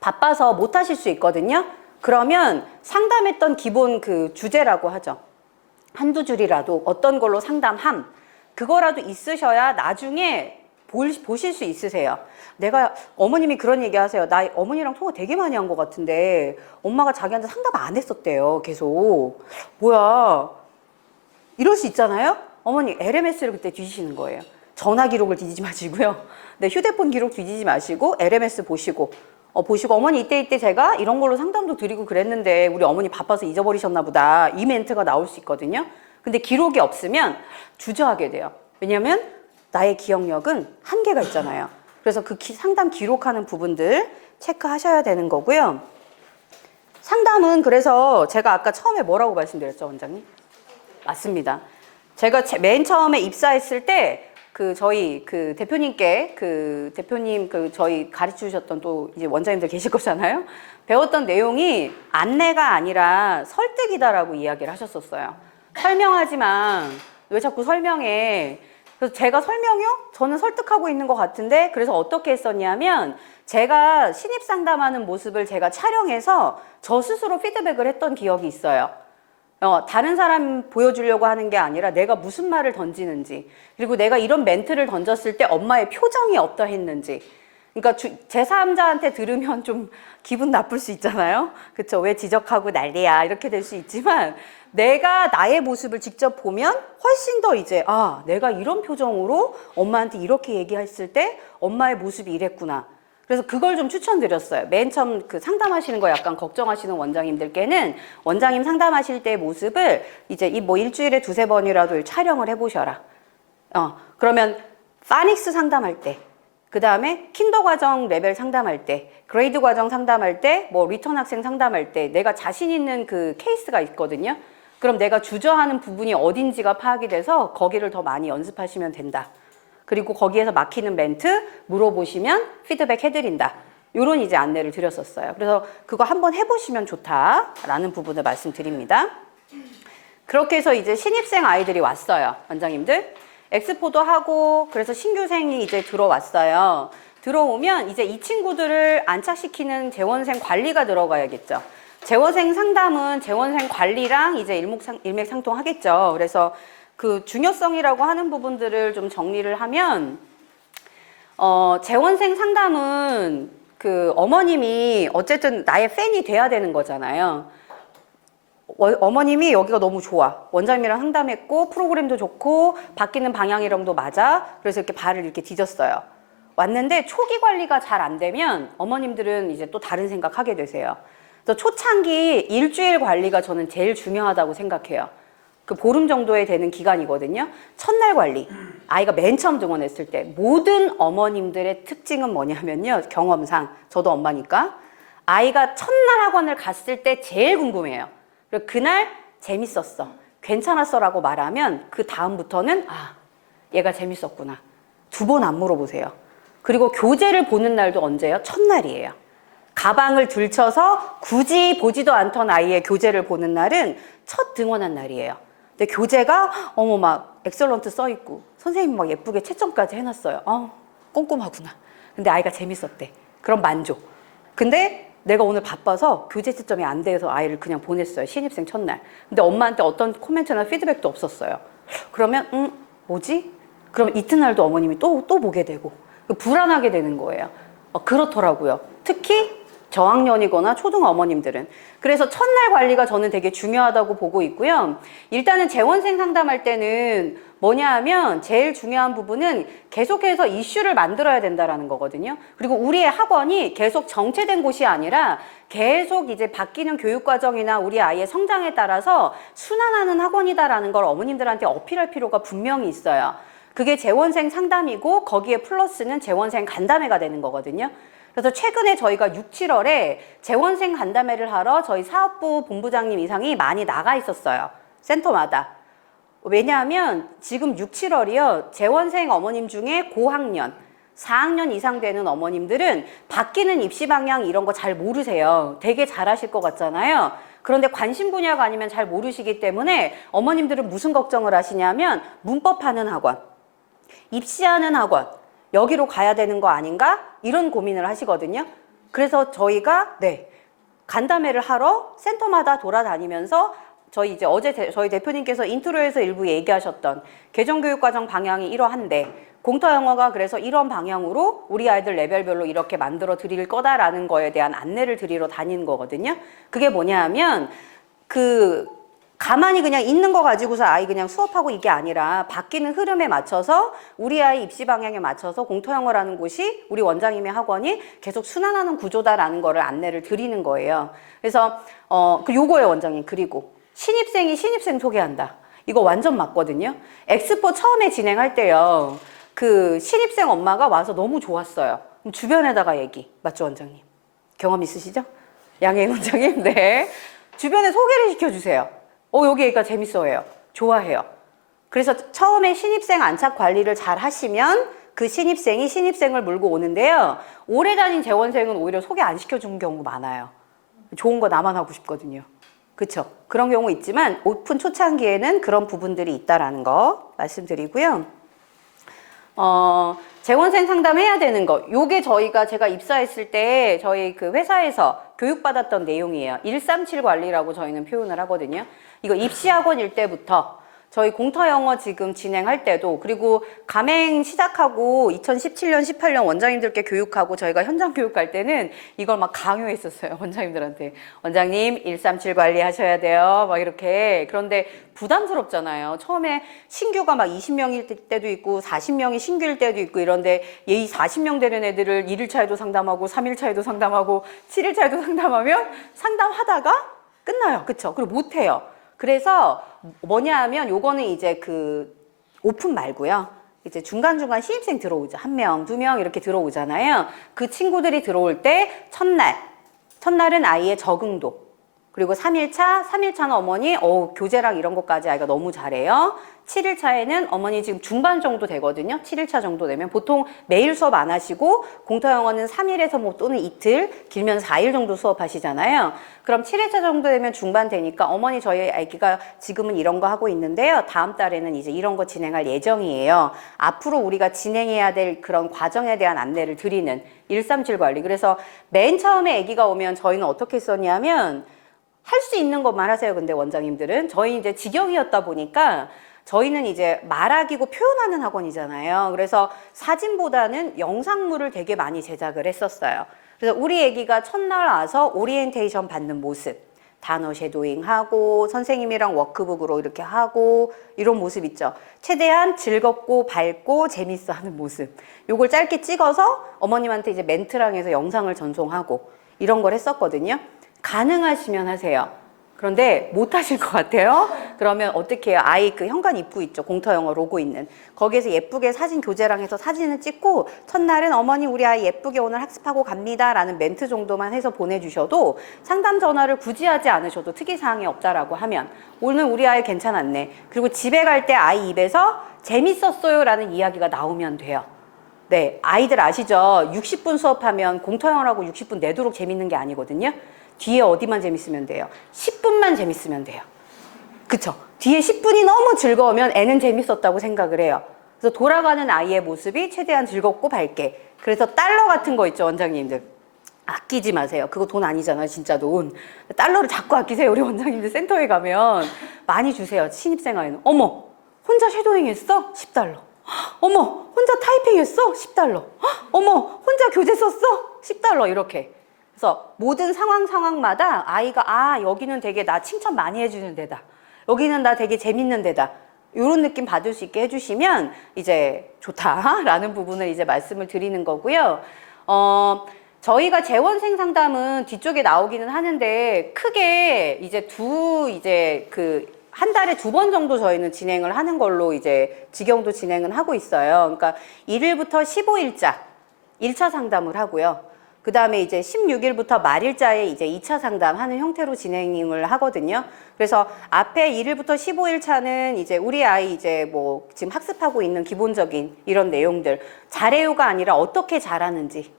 바빠서 못 하실 수 있거든요. 그러면 상담했던 기본 주제라고 하죠. 한두 줄이라도 어떤 걸로 상담함 그거라도 있으셔야 나중에 보실 수 있으세요. 어머님이 그런 얘기 하세요. 나 어머니랑 통화 되게 많이 한 것 같은데 엄마가 자기한테 상담 안 했었대요. 계속. 뭐야. 이럴 수 있잖아요. 어머니 LMS를 그때 뒤지시는 거예요. 전화 기록을 뒤지지 마시고요. 네, 휴대폰 기록 뒤지지 마시고 LMS 보시고 어머니 이때 제가 이런 걸로 상담도 드리고 그랬는데 우리 어머니 바빠서 잊어버리셨나 보다. 이 멘트가 나올 수 있거든요. 근데 기록이 없으면 주저하게 돼요. 왜냐하면 나의 기억력은 한계가 있잖아요. 그래서 상담 기록하는 부분들 체크하셔야 되는 거고요. 상담은 그래서 제가 아까 처음에 뭐라고 말씀드렸죠, 원장님? 맞습니다. 제가 맨 처음에 입사했을 때 저희 대표님께 대표님 저희 가르쳐 주셨던 또 이제 원장님들 계실 거잖아요. 배웠던 내용이 안내가 아니라 설득이다라고 이야기를 하셨었어요. 설명하지만 왜 자꾸 설명해? 그래서 제가 설명요? 저는 설득하고 있는 것 같은데 그래서 어떻게 했었냐면 제가 신입 상담하는 모습을 제가 촬영해서 저 스스로 피드백을 했던 기억이 있어요. 다른 사람 보여주려고 하는 게 아니라 내가 무슨 말을 던지는지 그리고 내가 이런 멘트를 던졌을 때 엄마의 표정이 어떠했는지 그러니까 제3자한테 들으면 좀 기분 나쁠 수 있잖아요. 그쵸? 왜 지적하고 난리야 이렇게 될 수 있지만 내가 나의 모습을 직접 보면 훨씬 더 이제 내가 이런 표정으로 엄마한테 이렇게 얘기했을 때 엄마의 모습이 이랬구나. 그래서 그걸 좀 추천드렸어요. 맨 처음 상담하시는 거 약간 걱정하시는 원장님들께는 원장님 상담하실 때의 모습을 이제 일주일에 2-3번이라도 촬영을 해보셔라. 그러면 파닉스 상담할 때, 그 다음에 킨더 과정 레벨 상담할 때, 그레이드 과정 상담할 때, 리턴 학생 상담할 때 내가 자신 있는 케이스가 있거든요. 그럼 내가 주저하는 부분이 어딘지가 파악이 돼서 거기를 더 많이 연습하시면 된다. 그리고 거기에서 막히는 멘트 물어보시면 피드백 해드린다. 이런 이제 안내를 드렸었어요. 그래서 그거 한번 해보시면 좋다라는 부분을 말씀드립니다. 그렇게 해서 이제 신입생 아이들이 왔어요. 원장님들. 엑스포도 하고 그래서 신규생이 이제 들어왔어요. 들어오면 이제 이 친구들을 안착시키는 재원생 관리가 들어가야겠죠. 재원생 상담은 재원생 관리랑 이제 일맥상통하겠죠. 그래서 중요성이라고 하는 부분들을 좀 정리를 하면 재원생 상담은 어머님이 어쨌든 나의 팬이 돼야 되는 거잖아요. 어머님이 여기가 너무 좋아. 원장님이랑 상담했고 프로그램도 좋고 바뀌는 방향이랑도 맞아. 그래서 이렇게 발을 이렇게 디뎠어요. 왔는데 초기 관리가 잘 안 되면 어머님들은 이제 또 다른 생각하게 되세요. 그래서 초창기 일주일 관리가 저는 제일 중요하다고 생각해요. 보름 정도에 되는 기간이거든요. 첫날 관리. 아이가 맨 처음 등원했을 때 모든 어머님들의 특징은 뭐냐면요. 경험상 저도 엄마니까 아이가 첫날 학원을 갔을 때 제일 궁금해요. 그리고 그날 재밌었어. 괜찮았어 라고 말하면 그 다음부터는 얘가 재밌었구나. 2번 안 물어보세요. 그리고 교재를 보는 날도 언제예요? 첫날이에요. 가방을 들쳐서 굳이 보지도 않던 아이의 교재를 보는 날은 첫 등원한 날이에요. 근데 교재가 막 엑셀런트 써있고 선생님이 막 예쁘게 채점까지 해놨어요. 꼼꼼하구나. 근데 아이가 재밌었대. 그럼 만족. 근데 내가 오늘 바빠서 교재 채점이 안 돼서 아이를 그냥 보냈어요. 신입생 첫날. 근데 엄마한테 어떤 코멘트나 피드백도 없었어요. 그러면 뭐지? 그럼 이튿날도 어머님이 또 보게 되고 불안하게 되는 거예요. 그렇더라고요. 특히 저학년이거나 초등 어머님들은. 그래서 첫날 관리가 저는 되게 중요하다고 보고 있고요. 일단은 재원생 상담할 때는 뭐냐 하면 제일 중요한 부분은 계속해서 이슈를 만들어야 된다라는 거거든요. 그리고 우리의 학원이 계속 정체된 곳이 아니라 계속 이제 바뀌는 교육 과정이나 우리 아이의 성장에 따라서 순환하는 학원이다라는 걸 어머님들한테 어필할 필요가 분명히 있어요. 그게 재원생 상담이고 거기에 플러스는 재원생 간담회가 되는 거거든요. 그래서 최근에 저희가 6, 7월에 재원생 간담회를 하러 저희 사업부 본부장님 이상이 많이 나가 있었어요. 센터마다. 왜냐하면 지금 6, 7월이요. 재원생 어머님 중에 고학년, 4학년 이상 되는 어머님들은 바뀌는 입시 방향 이런 거 잘 모르세요. 되게 잘하실 것 같잖아요. 그런데 관심 분야가 아니면 잘 모르시기 때문에 어머님들은 무슨 걱정을 하시냐면 문법하는 학원, 입시하는 학원, 여기로 가야 되는 거 아닌가? 이런 고민을 하시거든요. 그래서 저희가 간담회를 하러 센터마다 돌아다니면서 저희 이제 어제 저희 대표님께서 인트로에서 일부 얘기하셨던 개정교육과정 방향이 이러한데 공터영어가 그래서 이런 방향으로 우리 아이들 레벨별로 이렇게 만들어 드릴 거다라는 거에 대한 안내를 드리러 다니는 거거든요. 그게 뭐냐 하면 가만히 그냥 있는 거 가지고서 아이 그냥 수업하고 이게 아니라 바뀌는 흐름에 맞춰서 우리 아이 입시 방향에 맞춰서 공터영어라는 곳이 우리 원장님의 학원이 계속 순환하는 구조다라는 거를 안내를 드리는 거예요. 그래서 요거예요 원장님. 그리고 신입생이 신입생 소개한다. 이거 완전 맞거든요. 엑스포 처음에 진행할 때요. 그 신입생 엄마가 와서 너무 좋았어요. 그럼 주변에다가 얘기. 맞죠 원장님? 경험 있으시죠? 양혜인 원장님. 네. 주변에 소개를 시켜주세요. 여기 애가 재밌어해요. 좋아해요. 그래서 처음에 신입생 안착 관리를 잘 하시면 그 신입생이 신입생을 물고 오는데요. 오래 다닌 재원생은 오히려 소개 안 시켜주는 경우 많아요. 좋은 거 나만 하고 싶거든요. 그렇죠? 그런 경우 있지만 오픈 초창기에는 그런 부분들이 있다라는 거 말씀드리고요. 재원생 상담해야 되는 거. 요게 제가 입사했을 때 저희 그 회사에서 교육받았던 내용이에요. 137 관리라고 저희는 표현을 하거든요. 이거 입시학원일 때부터 저희 공터영어 지금 진행할 때도 그리고 가맹 시작하고 2017년, 18년 원장님들께 교육하고 저희가 현장 교육할 때는 이걸 막 강요했었어요. 원장님들한테. 원장님 137 관리하셔야 돼요. 막 이렇게. 그런데 부담스럽잖아요. 처음에 신규가 막 20명일 때도 있고 40명이 신규일 때도 있고 이런데 이 40명 되는 애들을 1일차에도 상담하고 3일차에도 상담하고 7일차에도 상담하면 상담하다가 끝나요. 그쵸? 그리고 못해요. 그래서 뭐냐 하면 요거는 이제 오픈 말고요. 이제 중간중간 신입생 들어오죠. 1명, 2명 이렇게 들어오잖아요. 그 친구들이 들어올 때 첫날은 아이의 적응도. 그리고 3일차는 어머니, 교재랑 이런 것까지 아이가 너무 잘해요. 7일차에는 어머니 지금 중반 정도 되거든요. 7일차 정도 되면 보통 매일 수업 안 하시고 공터영어는 3일에서 또는 이틀, 길면 4일 정도 수업하시잖아요. 그럼 7일차 정도 되면 중반 되니까 어머니 저희 아기가 지금은 이런 거 하고 있는데요. 다음 달에는 이제 이런 거 진행할 예정이에요. 앞으로 우리가 진행해야 될 그런 과정에 대한 안내를 드리는 137 관리. 그래서 맨 처음에 아기가 오면 저희는 어떻게 했었냐면 할 수 있는 것만 하세요. 근데 원장님들은 저희 이제 직영이었다 보니까 저희는 이제 말하기고 표현하는 학원이잖아요. 그래서 사진보다는 영상물을 되게 많이 제작을 했었어요. 그래서 우리 애기가 첫날 와서 오리엔테이션 받는 모습, 단어 쉐도잉하고 선생님이랑 워크북으로 이렇게 하고 이런 모습 있죠. 최대한 즐겁고 밝고 재밌어 하는 모습. 요걸 짧게 찍어서 어머님한테 이제 멘트랑 해서 영상을 전송하고 이런 걸 했었거든요. 가능하시면 하세요. 그런데 못 하실 것 같아요. 그러면 어떻게 해요? 아이 현관 입구 있죠. 공터영어 로고 있는. 거기에서 예쁘게 사진 교재랑 해서 사진을 찍고 첫날은 어머니 우리 아이 예쁘게 오늘 학습하고 갑니다 라는 멘트 정도만 해서 보내주셔도 상담 전화를 굳이 하지 않으셔도 특이사항이 없다라고 하면 오늘 우리 아이 괜찮았네. 그리고 집에 갈 때 아이 입에서 재밌었어요 라는 이야기가 나오면 돼요. 네, 아이들 아시죠? 60분 수업하면 공터영어라고 60분 내도록 재밌는 게 아니거든요. 뒤에 어디만 재밌으면 돼요? 10분만 재밌으면 돼요. 그쵸? 뒤에 10분이 너무 즐거우면 애는 재밌었다고 생각을 해요. 그래서 돌아가는 아이의 모습이 최대한 즐겁고 밝게. 그래서 달러 같은 거 있죠, 원장님들. 아끼지 마세요. 그거 돈 아니잖아요. 진짜 돈. 달러를 자꾸 아끼세요. 우리 원장님들 센터에 가면 많이 주세요. 신입생아에는. 어머, 혼자 쉐도잉 했어? 10달러. 어머, 혼자 타이핑 했어? 10달러. 어머, 혼자 교재 썼어? 10달러. 이렇게. 그래서 모든 상황마다 아이가 여기는 되게 나 칭찬 많이 해주는 데다. 여기는 나 되게 재밌는 데다. 이런 느낌 받을 수 있게 해주시면 이제 좋다라는 부분을 이제 말씀을 드리는 거고요. 저희가 재원생 상담은 뒤쪽에 나오기는 하는데 크게 이제 한 달에 2번 정도 저희는 진행을 하는 걸로 이제 직영도 진행은 하고 있어요. 그러니까 1일부터 15일자 1차 상담을 하고요. 그 다음에 이제 16일부터 말일자에 이제 2차 상담하는 형태로 진행을 하거든요. 그래서 앞에 1일부터 15일차는 이제 우리 아이 이제 뭐 지금 학습하고 있는 기본적인 이런 내용들, 잘해요가 아니라 어떻게 잘하는지,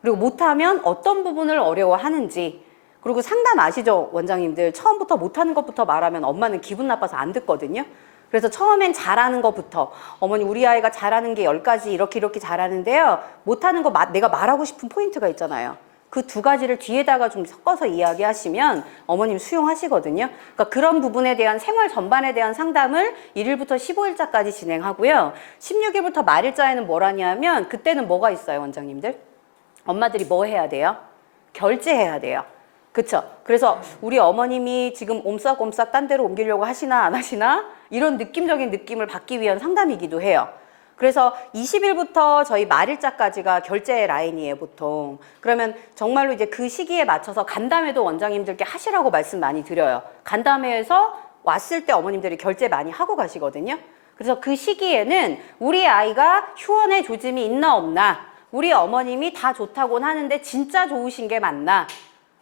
그리고 못하면 어떤 부분을 어려워하는지, 그리고 상담 아시죠? 원장님들 처음부터 못하는 것부터 말하면 엄마는 기분 나빠서 안 듣거든요. 그래서 처음엔 잘하는 것부터, 어머니 우리 아이가 잘하는 게 10가지 이렇게 잘하는데요. 못하는 거 내가 말하고 싶은 포인트가 있잖아요. 그 2가지를 뒤에다가 좀 섞어서 이야기하시면 어머님 수용하시거든요. 그러니까 그런 부분에 대한 생활 전반에 대한 상담을 1일부터 15일자까지 진행하고요. 16일부터 말일자에는 뭐라냐면 그때는 뭐가 있어요, 원장님들? 엄마들이 뭐 해야 돼요? 결제해야 돼요. 그쵸? 그래서 우리 어머님이 지금 옴싹옴싹 딴 데로 옮기려고 하시나 안 하시나? 이런 느낌적인 느낌을 받기 위한 상담이기도 해요. 그래서 20일부터 저희 말일자까지가 결제 라인이에요, 보통. 그러면 정말로 이제 그 시기에 맞춰서 간담회도 원장님들께 하시라고 말씀 많이 드려요. 간담회에서 왔을 때 어머님들이 결제 많이 하고 가시거든요. 그래서 그 시기에는 우리 아이가 휴원의 조짐이 있나 없나, 우리 어머님이 다 좋다고는 하는데 진짜 좋으신 게 맞나,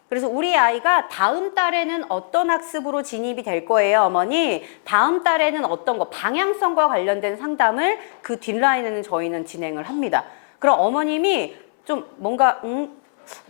그래서 우리 아이가 다음 달에는 어떤 학습으로 진입이 될 거예요, 어머니? 다음 달에는 어떤 거, 방향성과 관련된 상담을 그 뒷라인에는 저희는 진행을 합니다. 그럼 어머님이 좀 뭔가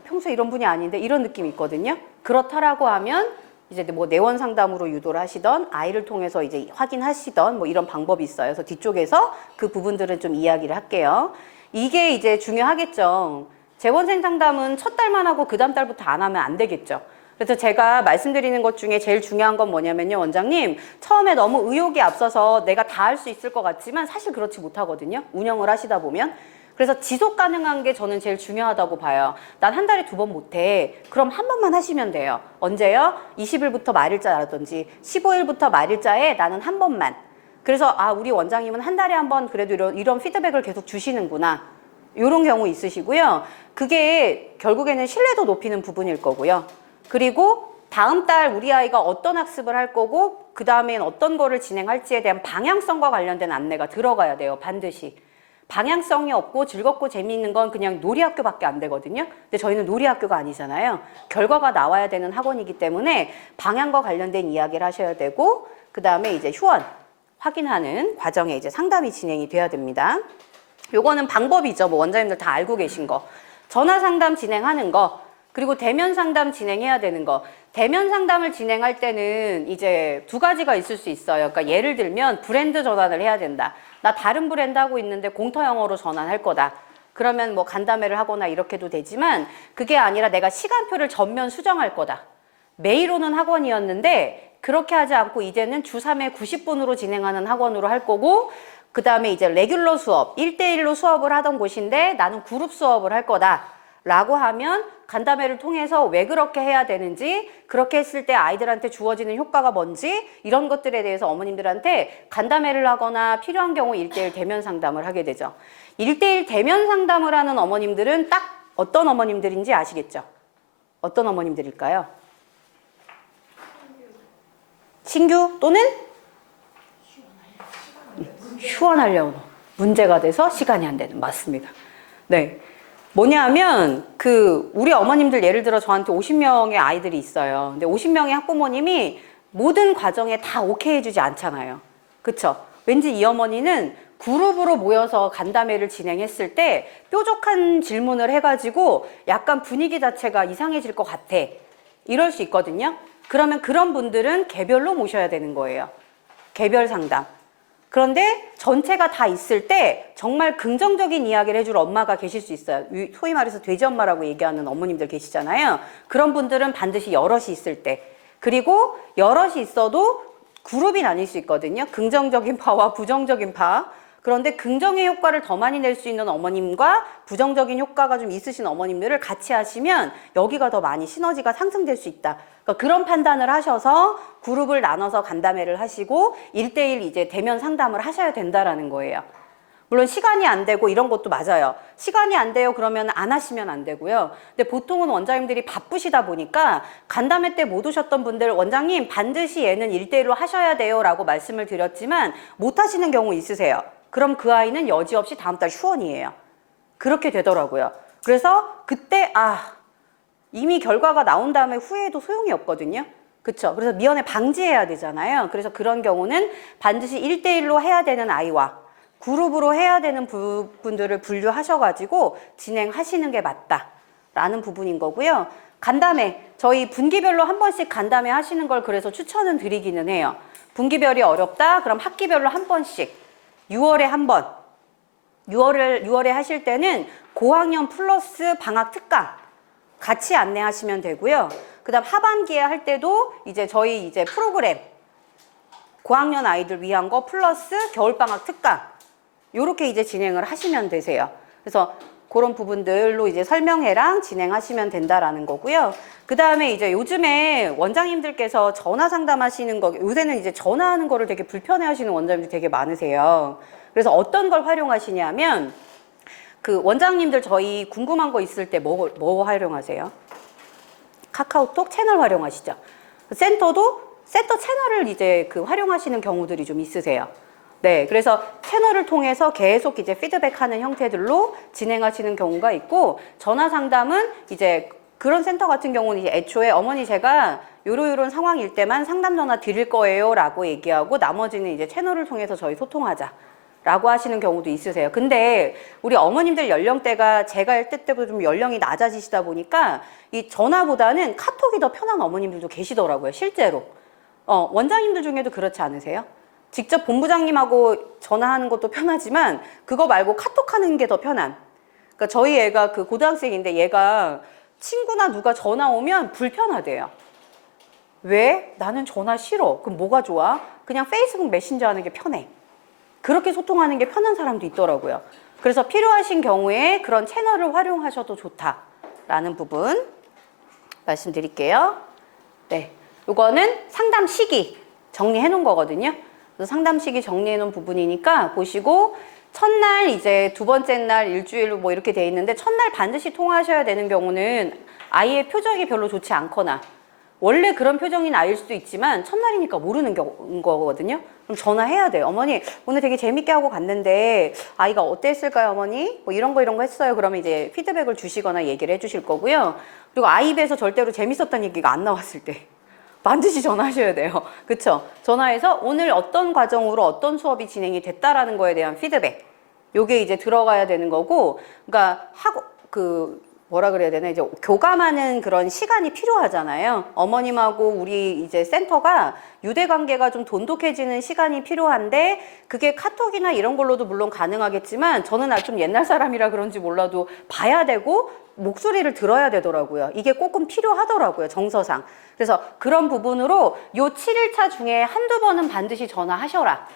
평소에 이런 분이 아닌데 이런 느낌이 있거든요. 그렇다라고 하면 이제 뭐 내원 상담으로 유도를 하시던, 아이를 통해서 이제 확인하시던 뭐 이런 방법이 있어요. 그래서 뒤쪽에서 그 부분들은 좀 이야기를 할게요. 이게 이제 중요하겠죠. 재원생 상담은 첫 달만 하고 그 다음 달부터 안 하면 안 되겠죠. 그래서 제가 말씀드리는 것 중에 제일 중요한 건 뭐냐면요, 원장님, 처음에 너무 의욕이 앞서서 내가 다 할 수 있을 것 같지만 사실 그렇지 못하거든요, 운영을 하시다 보면. 그래서 지속 가능한 게 저는 제일 중요하다고 봐요. 난 한 달에 2번 못해. 그럼 한 번만 하시면 돼요. 언제요? 20일부터 말일자라든지 15일부터 말일자에 나는 한 번만. 그래서 우리 원장님은 한 달에 한 번 그래도 이런 피드백을 계속 주시는구나, 이런 경우 있으시고요. 그게 결국에는 신뢰도 높이는 부분일 거고요. 그리고 다음 달 우리 아이가 어떤 학습을 할 거고 그 다음엔 어떤 거를 진행할지에 대한 방향성과 관련된 안내가 들어가야 돼요, 반드시. 방향성이 없고 즐겁고 재미있는 건 그냥 놀이학교밖에 안 되거든요. 근데 저희는 놀이학교가 아니잖아요. 결과가 나와야 되는 학원이기 때문에 방향과 관련된 이야기를 하셔야 되고, 그 다음에 이제 휴원 확인하는 과정에 이제 상담이 진행이 돼야 됩니다. 요거는 방법이죠. 뭐 원장님들 다 알고 계신 거. 전화 상담 진행하는 거, 그리고 대면 상담 진행해야 되는 거. 대면 상담을 진행할 때는 이제 2가지가 있을 수 있어요. 그러니까 예를 들면 브랜드 전환을 해야 된다. 나 다른 브랜드 하고 있는데 공터 영어로 전환할 거다. 그러면 뭐 간담회를 하거나 이렇게도 되지만, 그게 아니라 내가 시간표를 전면 수정할 거다. 매일 오는 학원이었는데 그렇게 하지 않고 이제는 주 3회 90분으로 진행하는 학원으로 할 거고, 그 다음에 이제 레귤러 수업, 1대1로 수업을 하던 곳인데 나는 그룹 수업을 할 거다 라고 하면 간담회를 통해서 왜 그렇게 해야 되는지, 그렇게 했을 때 아이들한테 주어지는 효과가 뭔지, 이런 것들에 대해서 어머님들한테 간담회를 하거나 필요한 경우 1대1 대면 상담을 하게 되죠. 1대1 대면 상담을 하는 어머님들은 딱 어떤 어머님들인지 아시겠죠? 어떤 어머님들일까요? 신규 또는 휴원하려고 문제가 돼서 시간이 안 되는, 맞습니다. 네. 뭐냐면 우리 어머님들 예를 들어 저한테 50명의 아이들이 있어요. 근데 50명의 학부모님이 모든 과정에 다 오케이 해주지 않잖아요. 그쵸? 왠지 이 어머니는 그룹으로 모여서 간담회를 진행했을 때 뾰족한 질문을 해가지고 약간 분위기 자체가 이상해질 것 같아. 이럴 수 있거든요. 그러면 그런 분들은 개별로 모셔야 되는 거예요. 개별 상담. 그런데 전체가 다 있을 때 정말 긍정적인 이야기를 해줄 엄마가 계실 수 있어요. 소위 말해서 돼지 엄마라고 얘기하는 어머님들 계시잖아요. 그런 분들은 반드시 여럿이 있을 때. 그리고 여럿이 있어도 그룹이 나뉠 수 있거든요. 긍정적인 파와 부정적인 파. 그런데 긍정의 효과를 더 많이 낼 수 있는 어머님과 부정적인 효과가 좀 있으신 어머님들을 같이 하시면 여기가 더 많이 시너지가 상승될 수 있다. 그러니까 그런 판단을 하셔서 그룹을 나눠서 간담회를 하시고 1대1 이제 대면 상담을 하셔야 된다라는 거예요. 물론 시간이 안 되고 이런 것도 맞아요. 시간이 안 돼요 그러면 안 하시면 안 되고요. 근데 보통은 원장님들이 바쁘시다 보니까 간담회 때 못 오셨던 분들 원장님 반드시 얘는 1대1로 하셔야 돼요 라고 말씀을 드렸지만 못 하시는 경우 있으세요. 그럼 그 아이는 여지없이 다음 달 휴원이에요. 그렇게 되더라고요. 그래서 그때 이미 결과가 나온 다음에 후회해도 소용이 없거든요. 그렇죠? 그래서 미연에 방지해야 되잖아요. 그래서 그런 경우는 반드시 1대1로 해야 되는 아이와 그룹으로 해야 되는 부분들을 분류하셔가지고 진행하시는 게 맞다라는 부분인 거고요. 간담회, 저희 분기별로 한 번씩 간담회 하시는 걸 그래서 추천은 드리기는 해요. 분기별이 어렵다? 그럼 학기별로 한 번씩 6월에 한 번 6월에 하실 때는 고학년 플러스 방학 특강 같이 안내하시면 되고요. 그 다음 하반기에 할 때도 이제 저희 이제 프로그램 고학년 아이들 위한 거 플러스 겨울방학 특강 요렇게 이제 진행을 하시면 되세요. 그래서 그런 부분들로 이제 설명회랑 진행하시면 된다라는 거고요. 그 다음에 이제 요즘에 원장님들께서 전화 상담하시는 거, 요새는 이제 전화하는 거를 되게 불편해 하시는 원장님들이 되게 많으세요. 그래서 어떤 걸 활용하시냐면, 그 원장님들 저희 궁금한 거 있을 때 뭐 활용하세요? 카카오톡 채널 활용하시죠? 센터도 센터 채널을 이제 그 활용하시는 경우들이 좀 있으세요. 네, 그래서 채널을 통해서 계속 이제 피드백하는 형태들로 진행하시는 경우가 있고, 전화 상담은 이제 그런 센터 같은 경우는 이제 애초에 어머니 제가 요런 상황일 때만 상담 전화 드릴 거예요 라고 얘기하고 나머지는 이제 채널을 통해서 저희 소통하자 라고 하시는 경우도 있으세요. 근데 우리 어머님들 연령대가 제가 할 때보다 좀 연령이 낮아지시다 보니까 이 전화보다는 카톡이 더 편한 어머님들도 계시더라고요, 실제로. 원장님들 중에도 그렇지 않으세요? 직접 본부장님하고 전화하는 것도 편하지만 그거 말고 카톡하는 게 더 편한. 그러니까 저희 애가 그 고등학생인데 얘가 친구나 누가 전화 오면 불편하대요. 왜? 나는 전화 싫어. 그럼 뭐가 좋아? 그냥 페이스북 메신저 하는 게 편해. 그렇게 소통하는 게 편한 사람도 있더라고요. 그래서 필요하신 경우에 그런 채널을 활용하셔도 좋다라는 부분 말씀드릴게요. 네, 요거는 상담 시기 정리해 놓은 거거든요. 그래서 상담 시기 정리해 놓은 부분이니까 보시고 첫날 이제 두 번째 날 일주일 뭐 이렇게 돼 있는데 첫날 반드시 통화하셔야 되는 경우는 아이의 표정이 별로 좋지 않거나 원래 그런 표정인 아이일 수도 있지만 첫날이니까 모르는 거거든요. 그럼 전화해야 돼요. 어머니 오늘 되게 재밌게 하고 갔는데 아이가 어땠을까요 어머니? 뭐 이런 거 했어요. 그러면 이제 피드백을 주시거나 얘기를 해주실 거고요. 그리고 아이 입에서 절대로 재밌었다는 얘기가 안 나왔을 때 반드시 전화하셔야 돼요. 그쵸? 전화해서 오늘 어떤 과정으로 어떤 수업이 진행이 됐다라는 거에 대한 피드백. 요게 이제 들어가야 되는 거고, 그러니까 뭐라 그래야 되나, 이제 교감하는 그런 시간이 필요하잖아요. 어머님하고 우리 이제 센터가 유대 관계가 좀 돈독해지는 시간이 필요한데, 그게 카톡이나 이런 걸로도 물론 가능하겠지만, 저는 좀 옛날 사람이라 그런지 몰라도 봐야 되고, 목소리를 들어야 되더라고요. 이게 조금 필요하더라고요, 정서상. 그래서 그런 부분으로 요 7일차 중에 한두 번은 반드시 전화하셔라.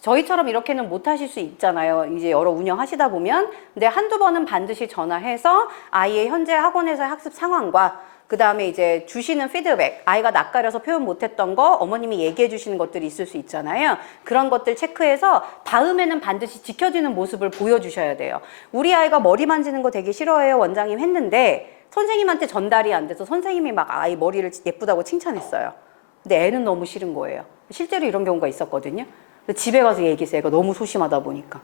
저희처럼 이렇게는 못 하실 수 있잖아요. 이제 여러 운영하시다 보면. 근데 한두 번은 반드시 전화해서 아이의 현재 학원에서의 학습 상황과 그 다음에 이제 주시는 피드백, 아이가 낯가려서 표현 못했던 거 어머님이 얘기해 주시는 것들이 있을 수 있잖아요. 그런 것들 체크해서 다음에는 반드시 지켜지는 모습을 보여주셔야 돼요. 우리 아이가 머리 만지는 거 되게 싫어해요 원장님 했는데 선생님한테 전달이 안 돼서 선생님이 막 아이 머리를 예쁘다고 칭찬했어요. 근데 애는 너무 싫은 거예요. 실제로 이런 경우가 있었거든요. 집에 가서 얘기했어요. 애가 너무 소심하다 보니까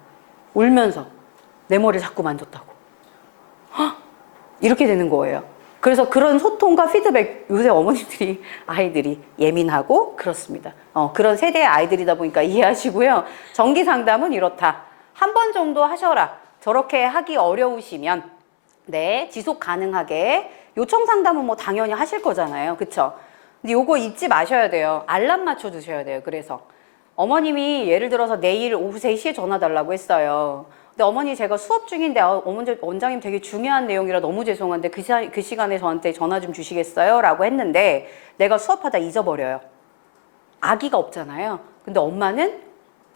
울면서 내 머리를 자꾸 만졌다고. 이렇게 되는 거예요. 그래서 그런 소통과 피드백, 요새 어머니들이 아이들이 예민하고 그렇습니다. 그런 세대의 아이들이다 보니까 이해하시고요. 정기 상담은 이렇다. 한 번 정도 하셔라. 저렇게 하기 어려우시면 네, 지속 가능하게. 요청 상담은 뭐 당연히 하실 거잖아요. 그쵸? 근데 요거 잊지 마셔야 돼요. 알람 맞춰 두셔야 돼요. 그래서 어머님이 예를 들어서 내일 오후 3시에 전화 달라고 했어요. 근데 어머니 제가 수업 중인데 원장님 되게 중요한 내용이라 너무 죄송한데 그 시간에 저한테 전화 좀 주시겠어요? 라고 했는데 내가 수업하다 잊어버려요. 아기가 없잖아요. 근데 엄마는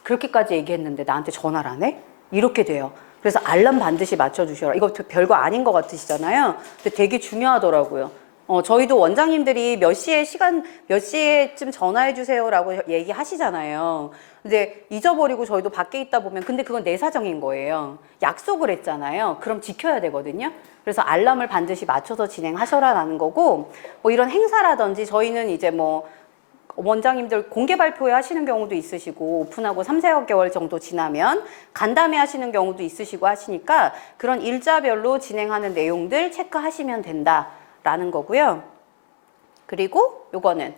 그렇게까지 얘기했는데 나한테 전화를 안 해? 이렇게 돼요. 그래서 알람 반드시 맞춰주셔라. 이거 별거 아닌 것 같으시잖아요. 근데 되게 중요하더라고요. 저희도 원장님들이 몇 시에쯤 전화해 주세요라고 얘기하시잖아요. 근데 잊어버리고 저희도 밖에 있다 보면 근데 그건 내 사정인 거예요. 약속을 했잖아요. 그럼 지켜야 되거든요. 그래서 알람을 반드시 맞춰서 진행하셔라라는 거고 뭐 이런 행사라든지 저희는 이제 뭐 원장님들 공개 발표회 하시는 경우도 있으시고 오픈하고 3-4개월 정도 지나면 간담회 하시는 경우도 있으시고 하시니까 그런 일자별로 진행하는 내용들 체크하시면 된다라는 거고요. 그리고 요거는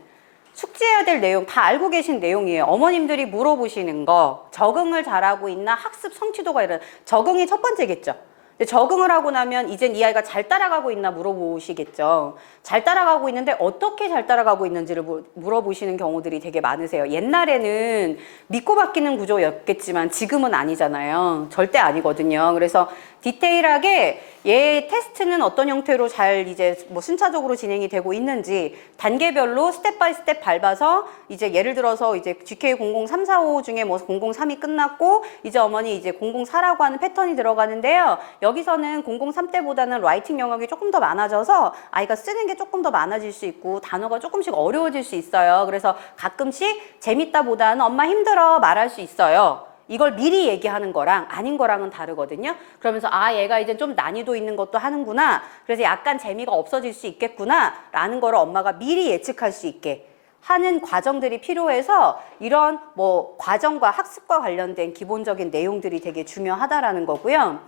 숙지해야 될 내용 다 알고 계신 내용이에요. 어머님들이 물어보시는 거 적응을 잘하고 있나 학습 성취도가 이런 적응이 첫 번째겠죠. 근데 적응을 하고 나면 이젠 이 아이가 잘 따라가고 있나 물어보시겠죠. 잘 따라가고 있는데 어떻게 잘 따라가고 있는지를 물어보시는 경우들이 되게 많으세요. 옛날에는 믿고 맡기는 구조였겠지만 지금은 아니잖아요. 절대 아니거든요. 그래서 디테일하게 얘 테스트는 어떤 형태로 잘 이제 뭐 순차적으로 진행이 되고 있는지 단계별로 스텝 바이 스텝 밟아서 이제 예를 들어서 이제 GK 00345 중에 뭐 003이 끝났고 이제 어머니 이제 004라고 하는 패턴이 들어가는데요. 여기서는 003 때보다는 라이팅 영역이 조금 더 많아져서 아이가 쓰는 게 조금 더 많아질 수 있고 단어가 조금씩 어려워질 수 있어요. 그래서 가끔씩 재밌다보다는 엄마 힘들어 말할 수 있어요. 이걸 미리 얘기하는 거랑 아닌 거랑은 다르거든요. 그러면서 아 얘가 이제 좀 난이도 있는 것도 하는구나. 그래서 약간 재미가 없어질 수 있겠구나 라는 거를 엄마가 미리 예측할 수 있게 하는 과정들이 필요해서 이런 뭐 과정과 학습과 관련된 기본적인 내용들이 되게 중요하다라는 거고요.